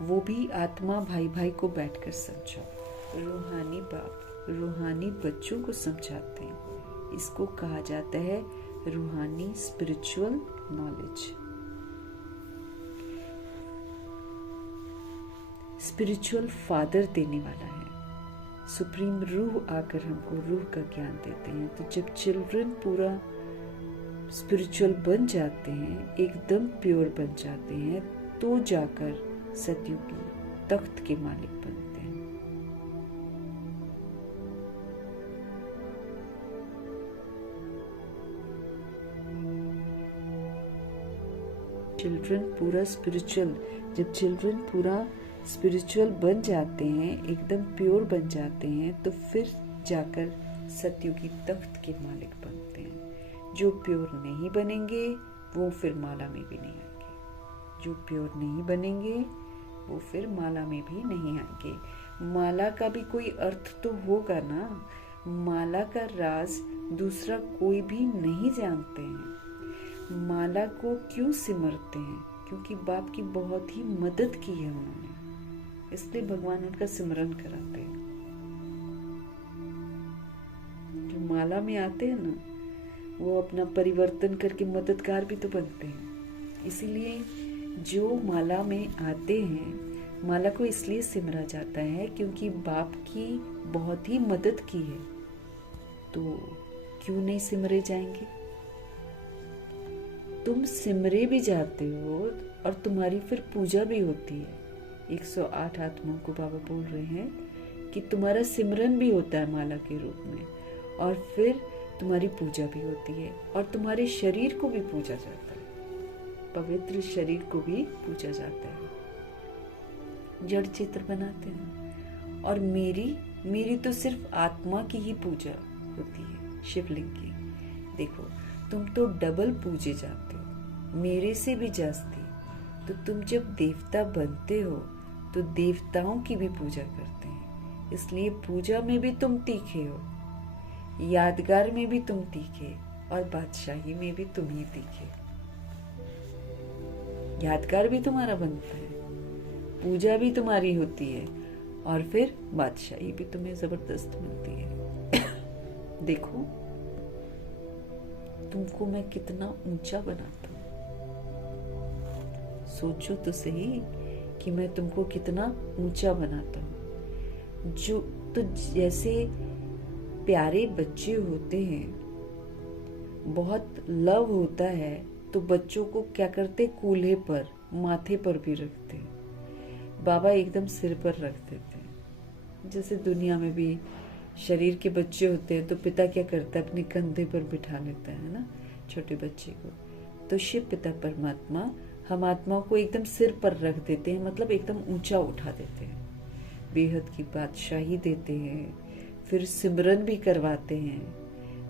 वो भी आत्मा भाई भाई को बैठकर समझाओ। रूहानी बाप रूहानी बच्चों को समझाते हैं। इसको कहा जाता है रूहानी स्पिरिचुअल नॉलेज। स्पिरिचुअल फादर देने वाला है। सुप्रीम रूह आकर हमको रूह का ज्ञान देते हैं। तो जब चिल्ड्रन पूरा स्पिरिचुअल बन जाते हैं, एकदम प्योर बन जाते हैं, तो जाकर सतयुगी तख्त के मालिक बनते हैं। जब चिल्ड्रन पूरा स्पिरिचुअल बन जाते हैं, एकदम प्योर बन जाते हैं, तो फिर जाकर सतयुगी तख्त के मालिक बनते हैं। जो प्योर नहीं बनेंगे वो फिर माला में भी नहीं आएंगे। जो प्योर नहीं बनेंगे वो फिर माला में भी नहीं आएंगे। माला का भी कोई अर्थ तो होगा ना। माला का राज दूसरा कोई भी नहीं जानते हैं। माला को क्यों सिमरते हैं? क्योंकि बाप की बहुत ही मदद की है उन्होंने, इसलिए भगवान उनका सिमरन कराते हैं। जो माला में आते हैं ना, वो अपना परिवर्तन करके मददगार भी तो बनते हैं। इसीलिए जो माला में आते हैं, माला को इसलिए सिमरा जाता है क्योंकि बाप की बहुत ही मदद की है। तो क्यों नहीं सिमरे जाएंगे? तुम सिमरे भी जाते हो और तुम्हारी फिर पूजा भी होती है। 108 आत्माओं को बाबा बोल रहे हैं कि तुम्हारा सिमरन भी होता है माला के रूप में, और फिर तुम्हारी पूजा भी होती है, और तुम्हारे शरीर को भी पूजा जाता है। पवित्र शरीर को भी पूजा जाता है। जड़ चित्र बनाते हैं। और मेरी तो सिर्फ आत्मा की ही पूजा होती है, शिवलिंग की। देखो, तुम तो डबल पूजे जाते हो, मेरे से भी जास्ती। तो तुम जब देवता बनते हो तो देवताओं की भी पूजा करते हैं। इसलिए पूजा में भी तुम तीखे हो, यादगार में भी तुम तीखे, और बादशाही में भी तुम ही तीखे। यादगार भी तुम्हारा बनता है, पूजा भी तुम्हारी होती है, और फिर बादशाही भी तुम्हें जबरदस्त मिलती है। देखो, तुमको मैं कितना ऊंचा बनाता हूँ। सोचो तो सही कि मैं तुमको कितना ऊंचा बनाता हूँ। जो तो जैसे प्यारे बच्चे होते हैं, बहुत लव होता है, तो बच्चों को क्या करते, कूल्हे पर, माथे पर भी रखते हैं। बाबा एकदम सिर पर रख देते हैं। जैसे दुनिया में भी शरीर के बच्चे होते हैं तो पिता क्या करता है, अपने कंधे पर बिठा लेता है ना। छोटे बच्चे को, तो शिव पिता परमात्मा हम आत्माओं को एकदम सिर पर रख देते हैं, मतलब एकदम ऊंचा उठा देते हैं, बेहद की बादशाही देते हैं, फिर सिमरन भी करवाते हैं,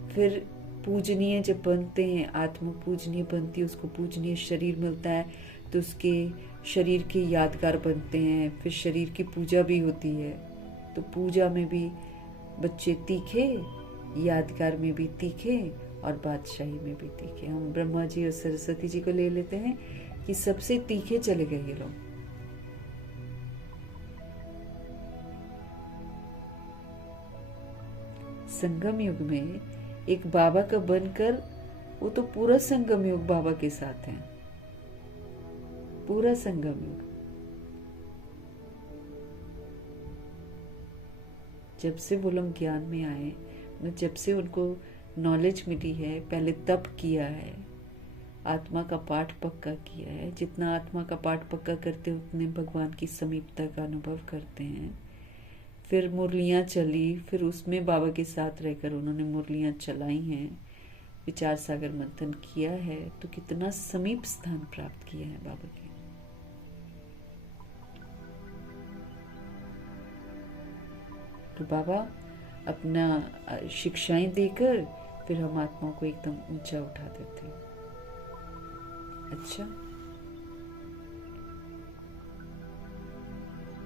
फिर पूजनीय जब बनते हैं, आत्मा पूजनीय बनती है, उसको पूजनीय शरीर मिलता है, तो उसके शरीर के यादगार बनते हैं, फिर शरीर की पूजा भी होती है, तो पूजा में भी बच्चे तीखे, यादगार में भी तीखे और बादशाही में भी तीखे। हम ब्रह्मा जी और सरस्वती जी को ले लेते हैं कि सबसे तीखे चले गए ये लोग। संगम युग में एक बाबा का बनकर, वो तो पूरा संगम युग बाबा के साथ है, पूरा संगम युग। जब से वो लोग ज्ञान में आए, जब से उनको नॉलेज मिली है, पहले तप किया है, आत्मा का पाठ पक्का किया है, जितना आत्मा का पाठ पक्का करते हैं उतने भगवान की समीपता का अनुभव करते हैं। फिर मुरलियाँ चली, फिर उसमें बाबा के साथ रहकर उन्होंने मुरलियाँ चलाई हैं, विचार सागर मंथन किया है, तो कितना समीप स्थान प्राप्त किया है बाबा के। तो बाबा अपना शिक्षाएं देकर फिर हम आत्मा को एकदम ऊंचा उठा देते हैं। अच्छा,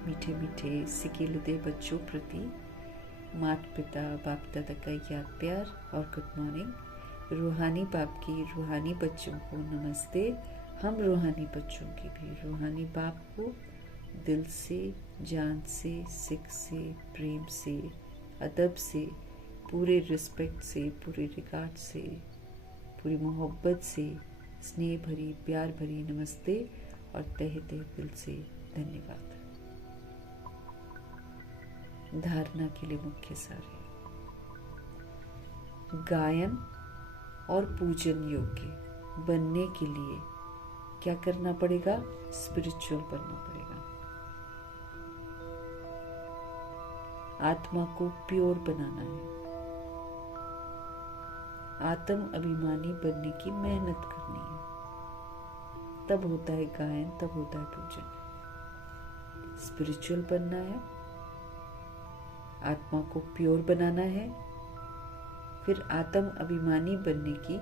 मीठे मीठे सिकिलुदे बच्चों प्रति माता पिता बाप दादा का याद प्यार और गुड मॉर्निंग। रूहानी बाप की रूहानी बच्चों को नमस्ते। हम रूहानी बच्चों की भी रूहानी बाप को दिल से, जान से, सिख से, प्रेम से, अदब से, पूरे रिस्पेक्ट से, पूरे रिगार्ड से, पूरी मोहब्बत से, स्नेह भरी प्यार भरी नमस्ते और तहे दिल से धन्यवाद। धारणा के लिए मुख्य सार है गायन और पूजन योग्य बनने के लिए क्या करना पड़ेगा? स्पिरिचुअल बनना पड़ेगा। आत्मा को प्योर बनाना है, आत्म अभिमानी बनने की मेहनत करनी है, तब होता है गायन, तब होता है पूजन। स्पिरिचुअल बनना है, आत्मा को प्योर बनाना है, फिर आत्म अभिमानी बनने की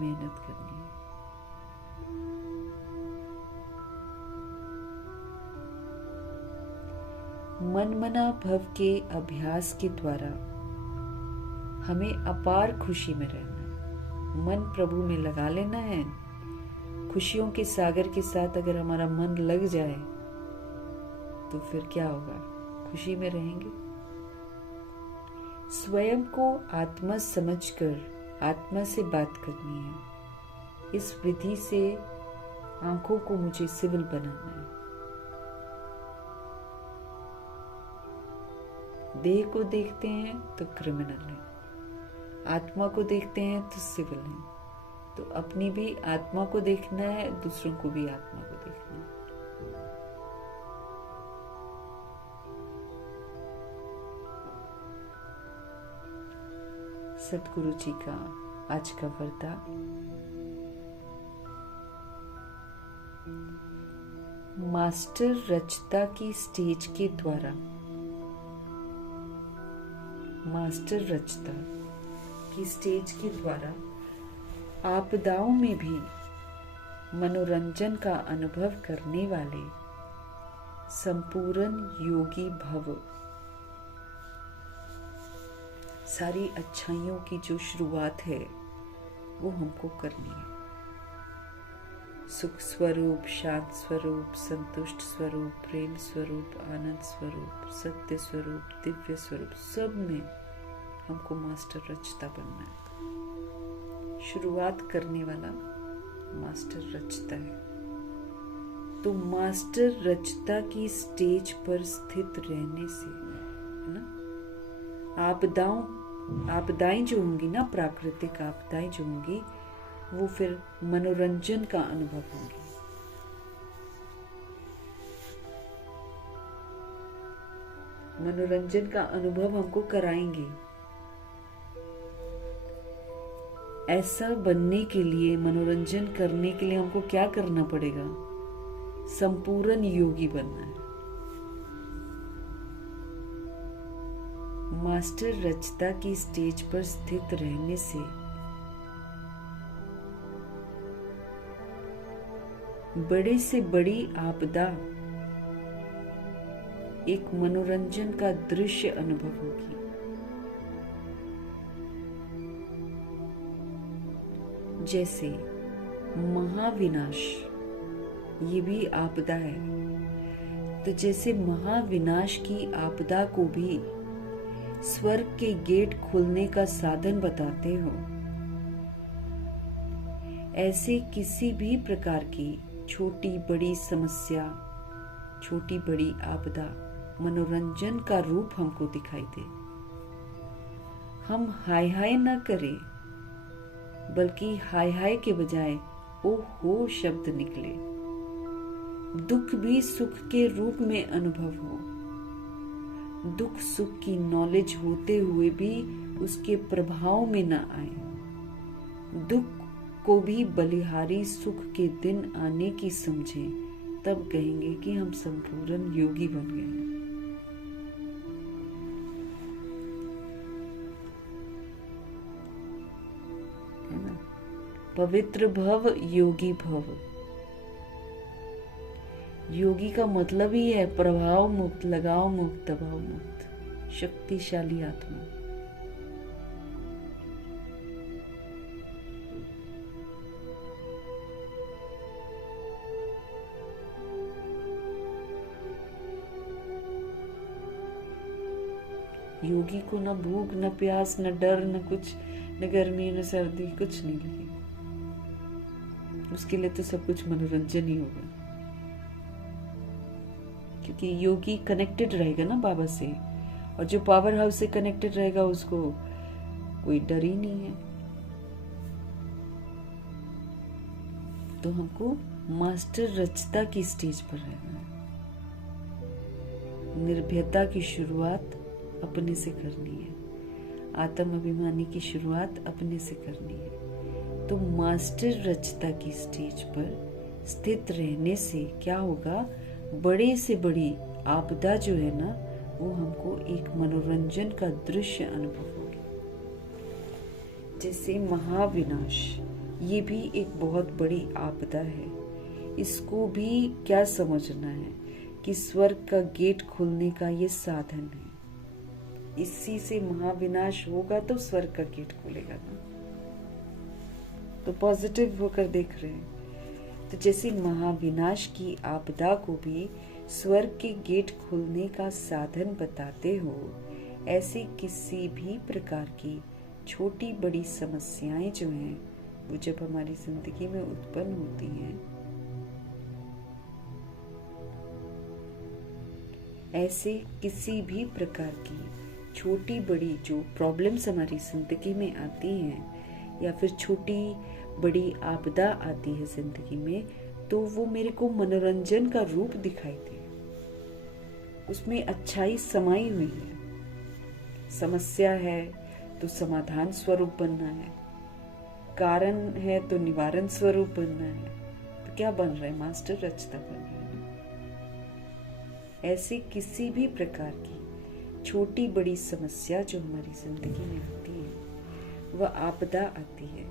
मेहनत करनी है। मनमना भव के अभ्यास के द्वारा हमें अपार खुशी में रहना है। मन प्रभु में लगा लेना है। खुशियों के सागर के साथ अगर हमारा मन लग जाए तो फिर क्या होगा? खुशी में रहेंगे। स्वयं को आत्मा समझकर आत्मा से बात करनी है। इस विधि से आंखों को मुझे सिविल बनाना है। देह को देखते हैं तो क्रिमिनल है, आत्मा को देखते हैं तो सिविल है। तो अपनी भी आत्मा को देखना है, दूसरों को भी आत्मा को देखना है। सतगुरु जी का आज का वरदान, मास्टर रचता की स्टेज के द्वारा, मास्टर रचता की स्टेज के द्वारा आपदाओं में भी मनोरंजन का अनुभव करने वाले संपूर्ण योगी भव। सारी अच्छाइयों की जो शुरुआत है वो हमको करनी है। सुख स्वरूप, शांत स्वरूप, संतुष्ट स्वरूप, प्रेम स्वरूप, आनंद स्वरूप, सत्य स्वरूप, दिव्य स्वरूप, सब में हमको मास्टर रचता बनना है। शुरुआत करने वाला मास्टर रचता है। तो मास्टर रचता की स्टेज पर स्थित रहने से, है ना, आपदाएं जो होंगी ना, प्राकृतिक आपदाएं जो होंगी, वो फिर मनोरंजन का अनुभव होंगे। मनोरंजन का अनुभव हमको कराएंगे। ऐसा बनने के लिए, मनोरंजन करने के लिए हमको क्या करना पड़ेगा? संपूर्ण योगी बनना है। मास्टर रचता की स्टेज पर स्थित रहने से बड़े से बड़ी आपदा एक मनोरंजन का दृश्य अनुभव होगी। जैसे महाविनाश, ये भी आपदा है। तो जैसे महाविनाश की आपदा को भी स्वर्ग के गेट खुलने का साधन बताते हो, ऐसे किसी भी प्रकार की छोटी बड़ी समस्या, छोटी बड़ी आपदा मनोरंजन का रूप हमको दिखाई दे। हम हाय हाय न करें, बल्कि हाय हाय के बजाय ओ हो शब्द निकले। दुख भी सुख के रूप में अनुभव हो। दुख सुख की नॉलेज होते हुए भी उसके प्रभाव में न आए। दुख को भी बलिहारी सुख के दिन आने की समझें, तब कहेंगे कि हम संपूर्ण योगी बन गए हैं। है ना? पवित्र भव योगी भव। योगी का मतलब ही है प्रभाव मुक्त, लगाव मुक्त, दबाव मुक्त, शक्तिशाली आत्मा। योगी को न भूख न प्यास न डर न कुछ, न गर्मी न सर्दी, कुछ नहीं लगेगा। उसके लिए तो सब कुछ मनोरंजन ही होगा, क्योंकि योगी कनेक्टेड रहेगा ना बाबा से, और जो पावर हाउस से कनेक्टेड रहेगा उसको कोई डर ही नहीं है। तो हमको मास्टर रचता की स्टेज पर रहना है। निर्भयता की शुरुआत अपने से करनी है। आत्म अभिमानी की शुरुआत अपने से करनी है। तो मास्टर रचता की स्टेज पर स्थित रहने से क्या होगा? बड़े से बड़ी आपदा जो है ना, वो हमको एक मनोरंजन का दृश्य अनुभव होगी। जैसे महाविनाश, ये भी एक बहुत बड़ी आपदा है। इसको भी क्या समझना है कि स्वर्ग का गेट खुलने का ये साधन है। इसी से महाविनाश होगा तो स्वर्ग का गेट खुलेगा ना। तो पॉजिटिव होकर देख रहे हैं। तो जैसे महाविनाश की आपदा को भी स्वर्ग के गेट खुलने का साधन बताते हो, ऐसे किसी भी प्रकार की छोटी बड़ी समस्याएं जो हैं, वो जब हमारी जिंदगी में उत्पन्न होती हैं, ऐसे किसी भी प्रकार की छोटी बड़ी जो प्रॉब्लम्स हमारी जिंदगी में आती हैं, या फिर छोटी बड़ी आपदा आती है जिंदगी में, तो वो मेरे को मनोरंजन का रूप दिखाई दे। उसमें अच्छाई समाई हुई है। समस्या है तो समाधान स्वरूप बनना है, कारण है तो निवारण स्वरूप बनना है। तो क्या बन रहा है? मास्टर रचता बन रहा है। ऐसे किसी भी प्रकार की छोटी बड़ी समस्या जो हमारी जिंदगी में आती है, वह आपदा आती है,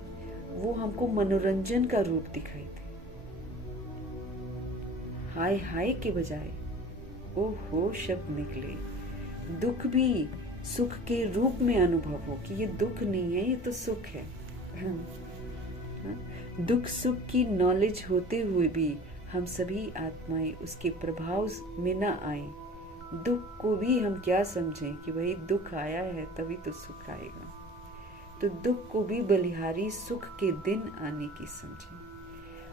वो हमको मनोरंजन का रूप दिखाई दे। हाय हाय के बजाय ओ हो शब्द निकले। दुख भी सुख के रूप में अनुभव हो कि ये दुख नहीं है, ये तो सुख है। दुख सुख की नॉलेज होते हुए भी हम सभी आत्माएं उसके प्रभाव में न आए। दुख को भी हम क्या समझें कि भाई दुख आया है तभी तो सुख आएगा। तो दुख को भी बलिहारी सुख के दिन आने की समझें।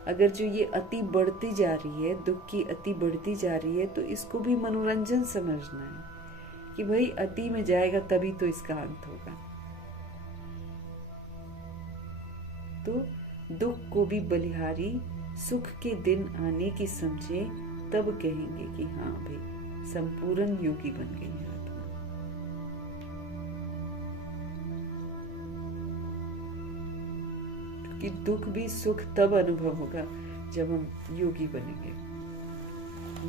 अगर जो ये अति बढ़ती जा रही है, दुख की अति बढ़ती जा रही है, तो इसको भी मनोरंजन समझना है कि भाई अति में जाएगा तभी तो इसका अंत होगा। तो दुख को भी बलिहारी सुख के दिन आने की समझे, तब कहेंगे कि हाँ भाई संपूर्ण योगी बन गई है आत्मा। कि दुख भी सुख तब अनुभव होगा जब हम योगी बनेंगे,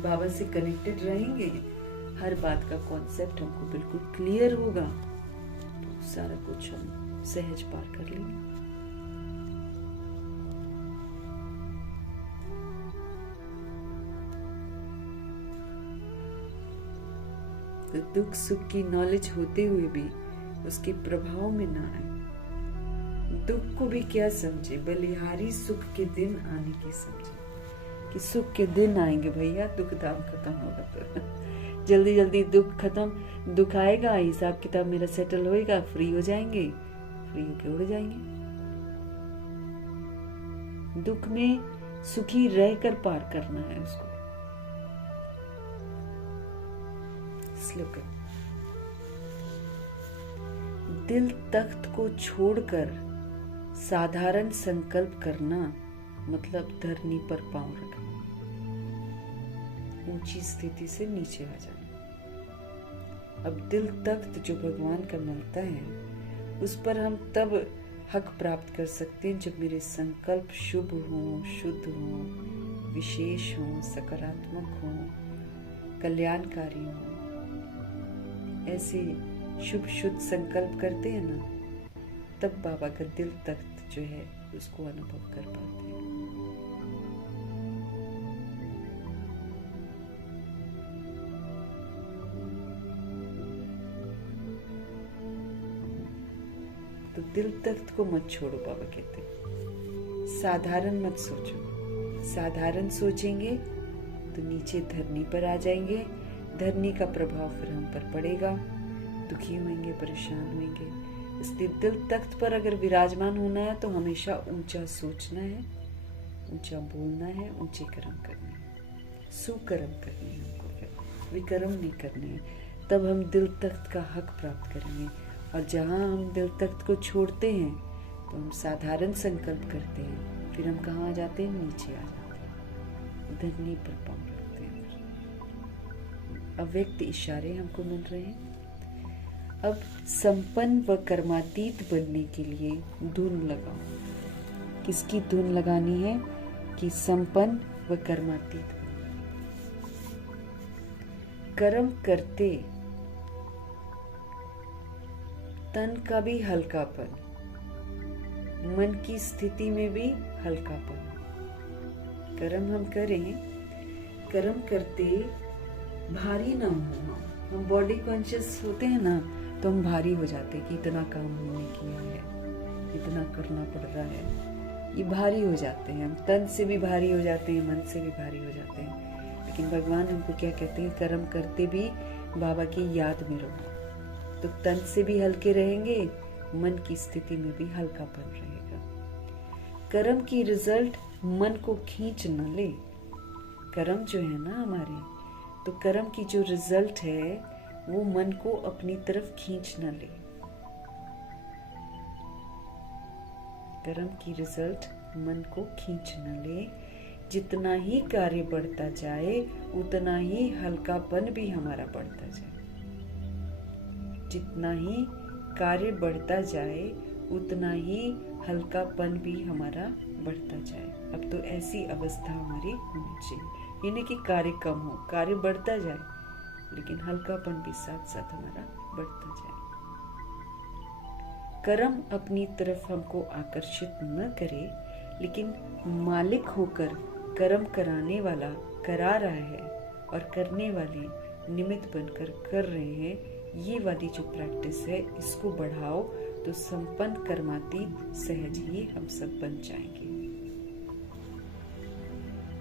बाबा से कनेक्टेड रहेंगे, हर बात का कॉन्सेप्ट हमको बिल्कुल क्लियर होगा, तो सारा कुछ हम सहज पार कर लेंगे। तो दुख सुख की नॉलेज होते हुए भी उसके प्रभाव में ना आए, दुख को भी क्या समझे, बलिहारी सुख के दिन आने की समझे कि सुख के दिन आएंगे भैया, दुख दाम खत्म होगा तो जल्दी जल्दी दुख खत्म, दुख आएगा, हिसाब किताब मेरा सेटल होएगा, फ्री हो जाएंगे, फ्री होके उड़ जाएंगे। दुख में सुखी रहकर पार करना है उसको। श्लोक, दिल तख्त को छोड़कर साधारण संकल्प करना मतलब धरनी पर पांव रखना, ऊंची स्थिति से नीचे आ जाना। अब दिल तख्त जो भगवान का मिलता है उस पर हम तब हक प्राप्त कर सकते हैं जब मेरे संकल्प शुभ हों, शुद्ध हों, विशेष हों, सकारात्मक हों, कल्याणकारी हों। ऐसे शुभ शुद्ध संकल्प करते हैं ना, तब बाबा का दिल तख्त जो है उसको अनुभव कर पाते हैं। तो दिल तख्त को मत छोड़ो, बाबा कहते हैं साधारण मत सोचो। साधारण सोचेंगे तो नीचे धरनी पर आ जाएंगे, धरनी का प्रभाव फिर हम पर पड़ेगा, दुखी होंगे, परेशान होंगे। इसलिए दिल तख्त पर अगर विराजमान होना है तो हमेशा ऊंचा सोचना है, ऊंचा बोलना है, ऊंचे कर्म करने हैं, सुकर्म करने हैं हमको, विकर्म नहीं करने हैं। तब हम दिल तख्त का हक प्राप्त करेंगे। और जहाँ हम दिल तख्त को छोड़ते हैं तो हम साधारण संकल्प करते हैं, फिर हम कहाँ आ जाते हैं, नीचे आ जाते हैं, धरनी पर पांव रखते हैं। अव्यक्त इशारे हमको मिल रहे हैं। अब संपन्न व कर्मातीत बनने के लिए धुन लगाओ। किसकी धुन लगानी है कि संपन्न व कर्मातीत बनो। कर्म करते तन का भी हल्कापन, मन की स्थिति में भी हल्कापन। कर्म हम करें, कर्म करते भारी ना हो। हम बॉडी कॉन्शियस होते हैं ना तो हम भारी हो जाते हैं कि इतना काम हमने किया है, इतना करना पड़ रहा है, ये भारी हो जाते हैं। हम तन से भी भारी हो जाते हैं, मन से भी भारी हो जाते हैं। लेकिन भगवान हमको क्या कहते हैं, कर्म करते भी बाबा की याद में रहो, तो तन से भी हल्के रहेंगे, मन की स्थिति में भी हल्कापन रहेगा। कर्म की रिजल्ट मन को खींच न ले। कर्म जो है ना हमारे, तो कर्म की जो रिजल्ट है वो मन को अपनी तरफ खींच न ले। कर्म की रिजल्ट मन को खींच न ले। जितना ही कार्य बढ़ता जाए उतना ही हल्कापन भी हमारा बढ़ता जाए। जितना ही कार्य बढ़ता जाए उतना ही हल्कापन भी हमारा बढ़ता जाए। अब तो ऐसी अवस्था हमारी होनी चाहिए, ये नहीं कि कार्य कम हो, कार्य बढ़ता जाए लेकिन हल्कापन भी साथ साथ हमारा बढ़ता जाए। कर्म अपनी तरफ हमको आकर्षित न करे, लेकिन मालिक होकर कर्म कराने वाला करा रहा है और करने वाले निमित्त बनकर कर रहे हैं। ये वाली जो प्रैक्टिस है इसको बढ़ाओ तो संपन्न कर्मातीत सहज ही हम सब बन जाएंगे।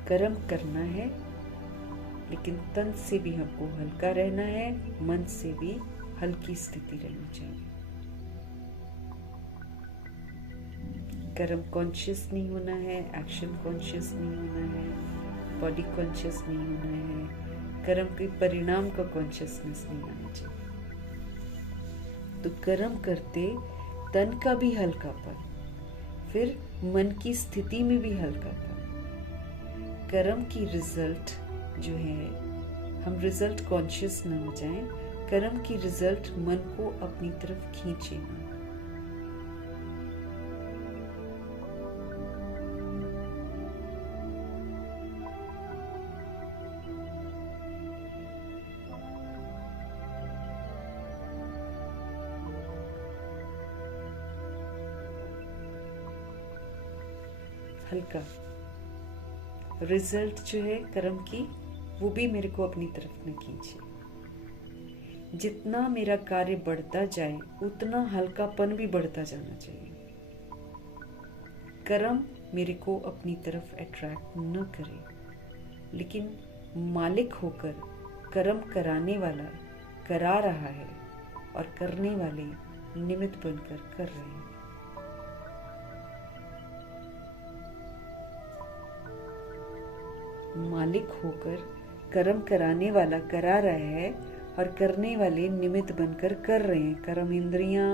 कर्म करना है लेकिन तन से भी हमको हल्का रहना है, मन से भी हल्की स्थिति रहनी चाहिए। कर्म कॉन्शियस नहीं होना है, एक्शन कॉन्शियस नहीं होना है, बॉडी कॉन्शियस नहीं होना है, कर्म के परिणाम का कॉन्शियसनेस नहीं आना चाहिए। तो कर्म करते तन का भी हल्कापन, फिर मन की स्थिति में भी हल्कापन। कर्म की रिजल्ट जो है, हम रिजल्ट कॉन्शियस न हो जाएं, कर्म की रिजल्ट मन को अपनी तरफ खींचे ना। हल्का। रिजल्ट जो है कर्म की, वो भी मेरे को अपनी तरफ न खींचे। जितना मेरा कार्य बढ़ता जाए उतना हल्कापन भी बढ़ता जाना चाहिए। कर्म मेरे को अपनी तरफ अट्रैक्ट न करे, लेकिन मालिक होकर कर्म कराने वाला करा रहा है और करने वाले निमित्त बनकर कर रहे हैं। मालिक होकर कर्म कराने वाला करा रहा है और करने वाले निमित्त बनकर कर रहे हैं। कर्म इंद्रियां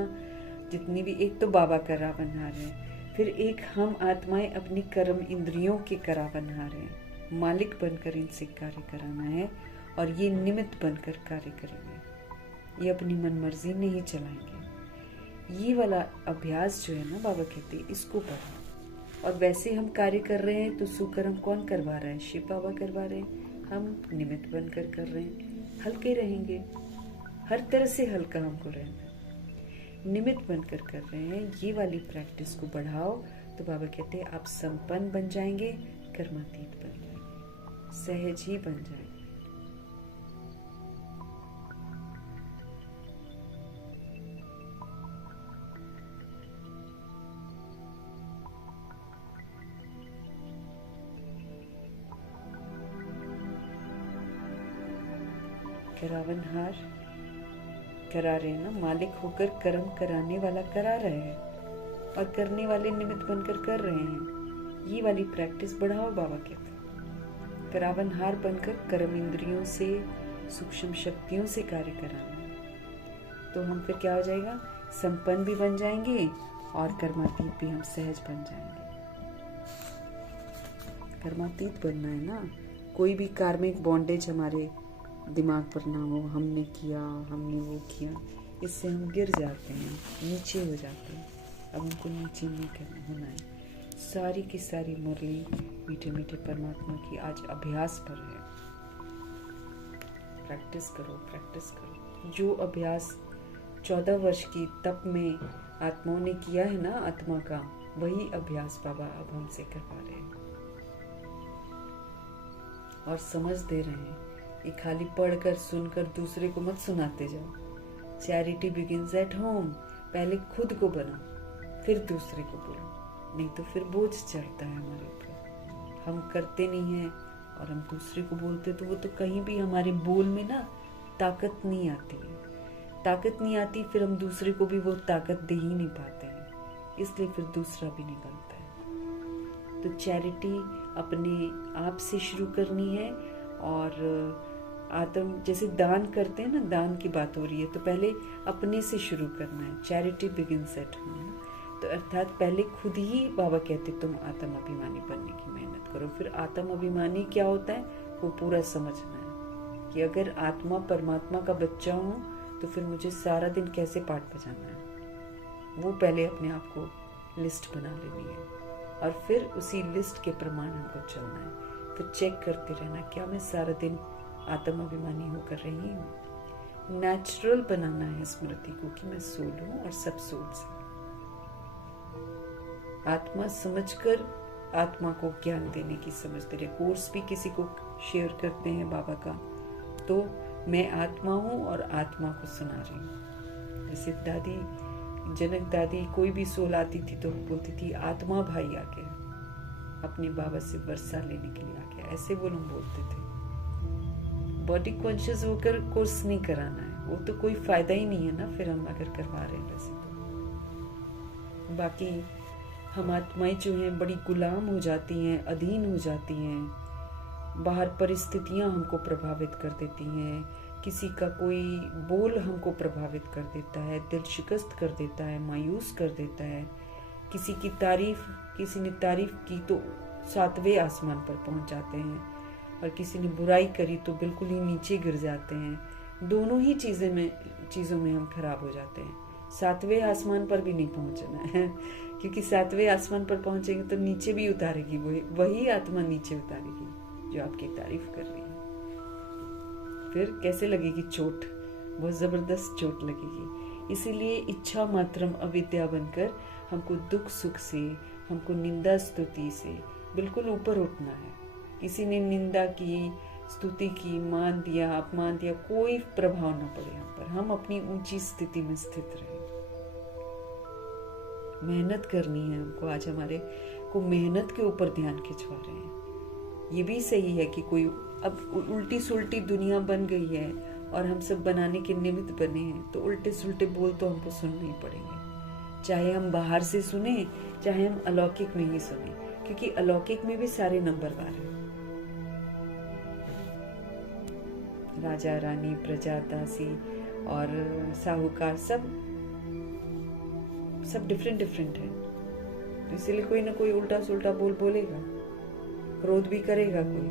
जितनी भी, एक तो बाबा करा बना रहे हैं, फिर एक हम आत्माएं अपनी कर्म इंद्रियों के करा बना रहे हैं। मालिक बनकर इनसे कार्य कराना है और ये निमित्त बनकर कार्य करेंगे। ये अपनी मन मर्जी नहीं चलाएंगे। ये वाला अभ्यास जो है ना, बाबा कहते हैं इसको पढ़ो। और वैसे हम कार्य कर रहे हैं तो सुकर्म कौन करवा रहा है? शिव बाबा करवा रहे हैं, हम निमित्त बनकर कर रहे हैं। हल्के रहेंगे, हर तरह से हल्का हमको रहना है। निमित्त बनकर कर रहे हैं, ये वाली प्रैक्टिस को बढ़ाओ तो बाबा कहते हैं आप संपन्न बन जाएंगे, कर्मातीत बन जाएंगे, सहज ही बन जाएंगे। करावनहार करा रहे हैं ना, मालिक होकर कर्म कराने वाला करा रहे हैं और करने वाले निमित्त बनकर कर रहे हैं। ये वाली प्रैक्टिस बढ़ाओ, बाबा कहते हैं। करावनहार बनकर कर्म इंद्रियों से, सूक्ष्म शक्तियों से कार्य कराना, तो हम फिर क्या हो जाएगा? संपन्न भी बन जाएंगे और कर्मातीत भी हम सहज बन जाएंगे। कर्मातीत बनना है ना, कोई भी कार्मिक बॉन्डेज हमारे दिमाग पर ना हो। हमने किया, हमने वो किया, इससे हम गिर जाते हैं, नीचे हो जाते हैं। अब हमको नीचे नहीं करना होना है। सारी की सारी मुरली मीठे मीठे परमात्मा की आज अभ्यास पर है। प्रैक्टिस करो, प्रैक्टिस करो। जो अभ्यास 14 वर्ष की तप में आत्माओं ने किया है ना, आत्मा का, वही अभ्यास बाबा अब हमसे करवा रहे हैं और समझ दे रहे हैं। ये खाली पढ़कर सुनकर दूसरे को मत सुनाते जाओ। Charity begins at home. पहले खुद को बनाओ, फिर दूसरे को बोलो, नहीं तो फिर बोझ चढ़ता है हमारे ऊपर। हम करते नहीं हैं और हम दूसरे को बोलते तो वो तो कहीं भी हमारे बोल में ना ताकत नहीं आती है। ताकत नहीं आती, फिर हम दूसरे को भी वो ताकत दे ही नहीं पाते हैं, इसलिए फिर दूसरा भी नहीं बनता है। तो चैरिटी अपने आप से शुरू करनी है। और आत्म जैसे दान करते हैं ना, दान की बात हो रही है, तो पहले अपने से शुरू करना है। Charity begins at home. तो अर्थात पहले खुद ही बाबा कहते तुम आत्म अभिमानी बनने की मेहनत करो। फिर आत्म अभिमानी क्या होता है वो पूरा समझना है कि अगर आत्मा परमात्मा का बच्चा हूँ तो फिर मुझे सारा दिन कैसे पाठ बजाना है, वो पहले अपने आप को लिस्ट बना लेनी है और फिर उसी लिस्ट के प्रमाण हमको चलना है। फिर चेक करते रहना, क्या मैं सारा दिन आत्म अभिमानी होकर रही हूँ। नेचुरल बनाना है स्मृति को कि मैं सोल हूँ और सब सोल से। आत्मा समझकर आत्मा को ज्ञान देने की समझ दे रहे। कोर्स भी किसी को शेयर करते हैं बाबा का, तो मैं आत्मा हूँ और आत्मा को सुना रही हूँ। जैसे दादी, जनक दादी, कोई भी सोल आती थी तो बोलती थी आत्मा भाई आ गया, अपने बाबा से वर्षा लेने के लिए आ गया, ऐसे वो लोग बोलते थे। बॉडी कॉन्शियस होकर कोर्स नहीं कराना है, वो तो कोई फायदा ही नहीं है ना फिर हम अगर करवा रहे हैं वैसे तो। बाकी हम आत्माएं जो हैं बड़ी गुलाम हो जाती हैं, अधीन हो जाती हैं। बाहर परिस्थितियां हमको प्रभावित कर देती हैं, किसी का कोई बोल हमको प्रभावित कर देता है, दिल शिकस्त कर देता है, मायूस कर देता है। किसी की तारीफ, किसी ने तारीफ की तो 7वें आसमान पर पहुंच जाते हैं और किसी ने बुराई करी तो बिल्कुल ही नीचे गिर जाते हैं। दोनों ही चीज़ों में हम खराब हो जाते हैं। 7वें आसमान पर भी नहीं पहुंचना है क्योंकि 7वें आसमान पर पहुंचेंगे तो नीचे भी उतारेगी, वही आत्मा नीचे उतारेगी जो आपकी तारीफ कर रही है। फिर कैसे लगेगी चोट, बहुत जबरदस्त चोट लगेगी। इसीलिए इच्छा मात्रम अविद्या बनकर हमको दुख सुख से, हमको निंदा स्तुति से बिल्कुल ऊपर उठना है। किसी ने निंदा की, स्तुति की, मान दिया, अपमान दिया, कोई प्रभाव न पड़े हम पर। हम अपनी ऊंची स्थिति में स्थित रहें। मेहनत करनी है हमको। आज हमारे को मेहनत के ऊपर ध्यान खिंचवा रहे हैं। ये भी सही है कि कोई अब उल्टी सुल्टी दुनिया बन गई है और हम सब बनाने के निमित्त बने हैं, तो उल्टे सुल्टे बोल तो हमको सुनने ही पड़ेंगे, चाहे हम बाहर से सुने, चाहे हम अलौकिक में ही सुने, क्योंकि अलौकिक में भी सारे नंबरवार हैं। राजा रानी, प्रजा, दासी और साहूकार सब डिफरेंट है। तो इसीलिए कोई ना कोई उल्टा सुल्टा बोलेगा, क्रोध भी करेगा कोई।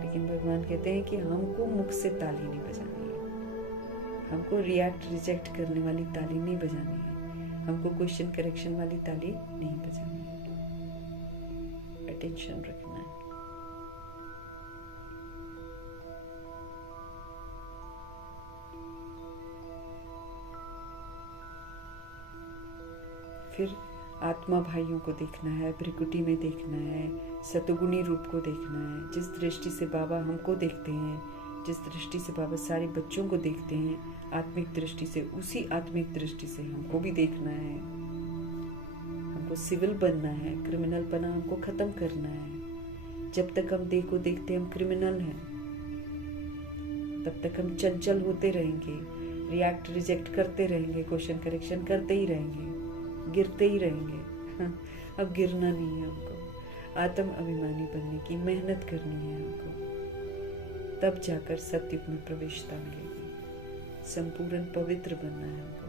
लेकिन भगवान कहते हैं कि हमको मुख से ताली नहीं बजानी है, हमको रिएक्ट रिजेक्ट करने वाली ताली नहीं बजानी है, हमको क्वेश्चन करेक्शन वाली ताली नहीं बजानी है। अटेंशन रखना है। फिर आत्मा भाइयों को देखना है, भ्रिकुटी में देखना है, सतगुणी रूप को देखना है। जिस दृष्टि से बाबा हमको देखते हैं, जिस दृष्टि से बाबा सारे बच्चों को देखते हैं, आत्मिक दृष्टि से, उसी आत्मिक दृष्टि से हमको भी देखना है। हमको सिविल बनना है, क्रिमिनल बना हमको खत्म करना है। जब तक हम देह को देखते हम क्रिमिनल हैं, तब तक हम चंचल होते रहेंगे, रिएक्ट रिजेक्ट करते रहेंगे, क्वेश्चन करेक्शन करते ही रहेंगे, गिरते ही रहेंगे। अब गिरना नहीं है हमको, आत्म अभिमानी बनने की मेहनत करनी है हमको। तब जाकर सत्युग में प्रवेशता मिलेगी। संपूर्ण पवित्र बनना है हमको।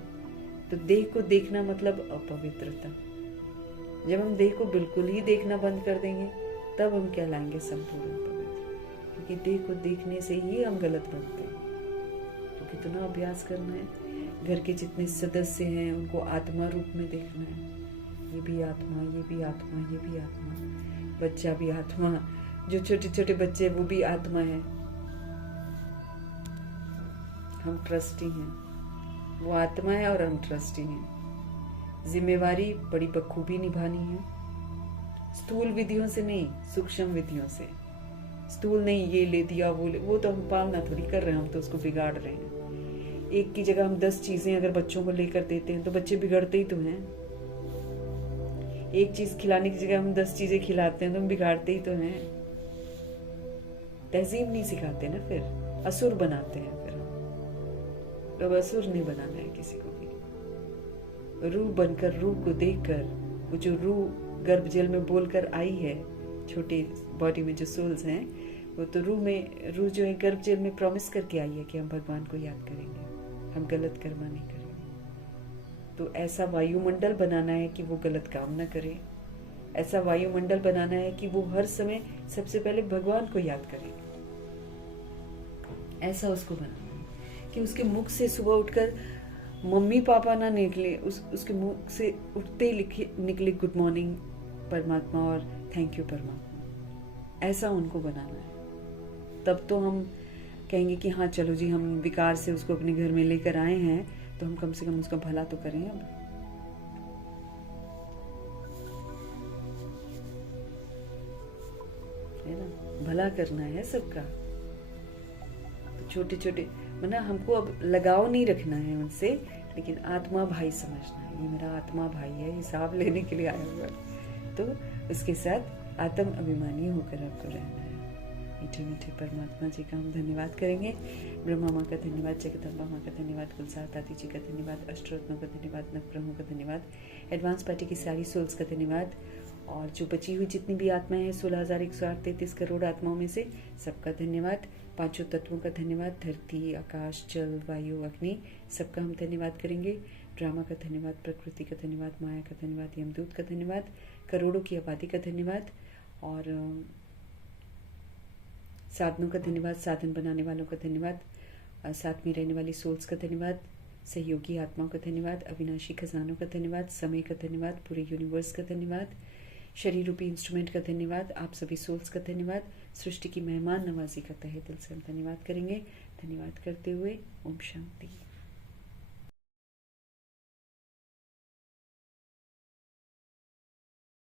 तो देह को देखना मतलब अपवित्रता। जब हम देह को बिल्कुल ही देखना बंद कर देंगे, तब हम कहलाएंगे संपूर्ण पवित्र। क्योंकि देह को देखने से ही हम गलत बनते हैं। तो कितना अभ्यास करना है। घर के जितने सदस्य हैं उनको आत्मा रूप में देखना है। ये भी आत्मा, ये भी आत्मा, ये भी आत्मा, बच्चा भी आत्मा, जो छोटे छोटे बच्चे वो भी आत्मा है। हम ट्रस्टी हैं, वो आत्मा है और हम ट्रस्टी हैं। जिम्मेवारी बड़ी बखूबी निभानी है, स्थूल विधियों से नहीं, सूक्ष्म विधियों से। स्थूल नहीं, ये ले दिया वो तो हम पालना थोड़ी कर रहे हैं, हम तो उसको बिगाड़ रहे हैं। एक की जगह हम 10 चीजें अगर बच्चों को लेकर देते हैं तो बच्चे बिगड़ते ही तो हैं। एक चीज खिलाने की जगह हम 10 चीजें खिलाते हैं तो हम बिगाड़ते ही तो हैं। तहजीब नहीं सिखाते ना, फिर असुर बनाते हैं। फिर तो अब असुर नहीं बनाना है किसी को भी। रूह बनकर, रूह को देखकर, वो जो रूह गर्भ जल में बोलकर आई है, छोटी बॉडी में जो सोल्स हैं, वो तो रूह जो है गर्भ जल में प्रॉमिस करके आई है कि हम भगवान को याद करेंगे, हम गलत कर्म नहीं करेंगे। तो ऐसा वायुमंडल बनाना है कि वो गलत काम ना करे। ऐसा वायुमंडल बनाना है कि वो हर समय सबसे पहले भगवान को याद करे। ऐसा उसको बनाना है कि उसके मुख से सुबह उठकर मम्मी पापा ना निकले, उसके मुख से उठते ही निकले गुड मॉर्निंग परमात्मा और थैंक यू परमात्मा। ऐसा उनको बनाना है। तब तो हम कहेंगे कि हाँ चलो जी, हम विकार से उसको अपने घर में लेकर आए हैं, तो हम कम से कम उसका भला तो करें। अब है ना, भला करना है सबका। तो छोटे छोटे मतलब हमको अब लगाव नहीं रखना है उनसे, लेकिन आत्मा भाई समझना है। ये मेरा आत्मा भाई है, हिसाब लेने के लिए आया हुआ है, तो उसके साथ आत्म अभिमानी होकर आपको रहना है। मीठे मीठे परमात्मा जी का हम धन्यवाद करेंगे। ब्रह्मा माँ का धन्यवाद, जगदम्बा माँ का धन्यवाद, गुलजार दादी जी का धन्यवाद, अष्टरत्नों का धन्यवाद, नवग्रहों का धन्यवाद, एडवांस पार्टी की सारी सोल्स का धन्यवाद, और जो बची हुई जितनी भी आत्माएं हैं 16,133 करोड़ आत्माओं में से सबका धन्यवाद। पांचों तत्वों का धन्यवाद, धरती, आकाश, जल, वायु, अग्नि, सबका हम धन्यवाद करेंगे। ड्रामा का धन्यवाद, प्रकृति का धन्यवाद, माया का धन्यवाद, यमदूत का धन्यवाद, करोड़ों की आबादी का धन्यवाद, और साधनों का धन्यवाद, साधन बनाने वालों का धन्यवाद, साथ में रहने वाली सोल्स का धन्यवाद, सहयोगी आत्माओं का धन्यवाद, अविनाशी खजानों का धन्यवाद, समय का धन्यवाद, पूरे यूनिवर्स का धन्यवाद, शरीर रूपी इंस्ट्रूमेंट का धन्यवाद, आप सभी सोल्स का धन्यवाद, सृष्टि की मेहमान नवाजी का तहे दिल से हम धन्यवाद करेंगे। धन्यवाद करते हुए ओम शांति।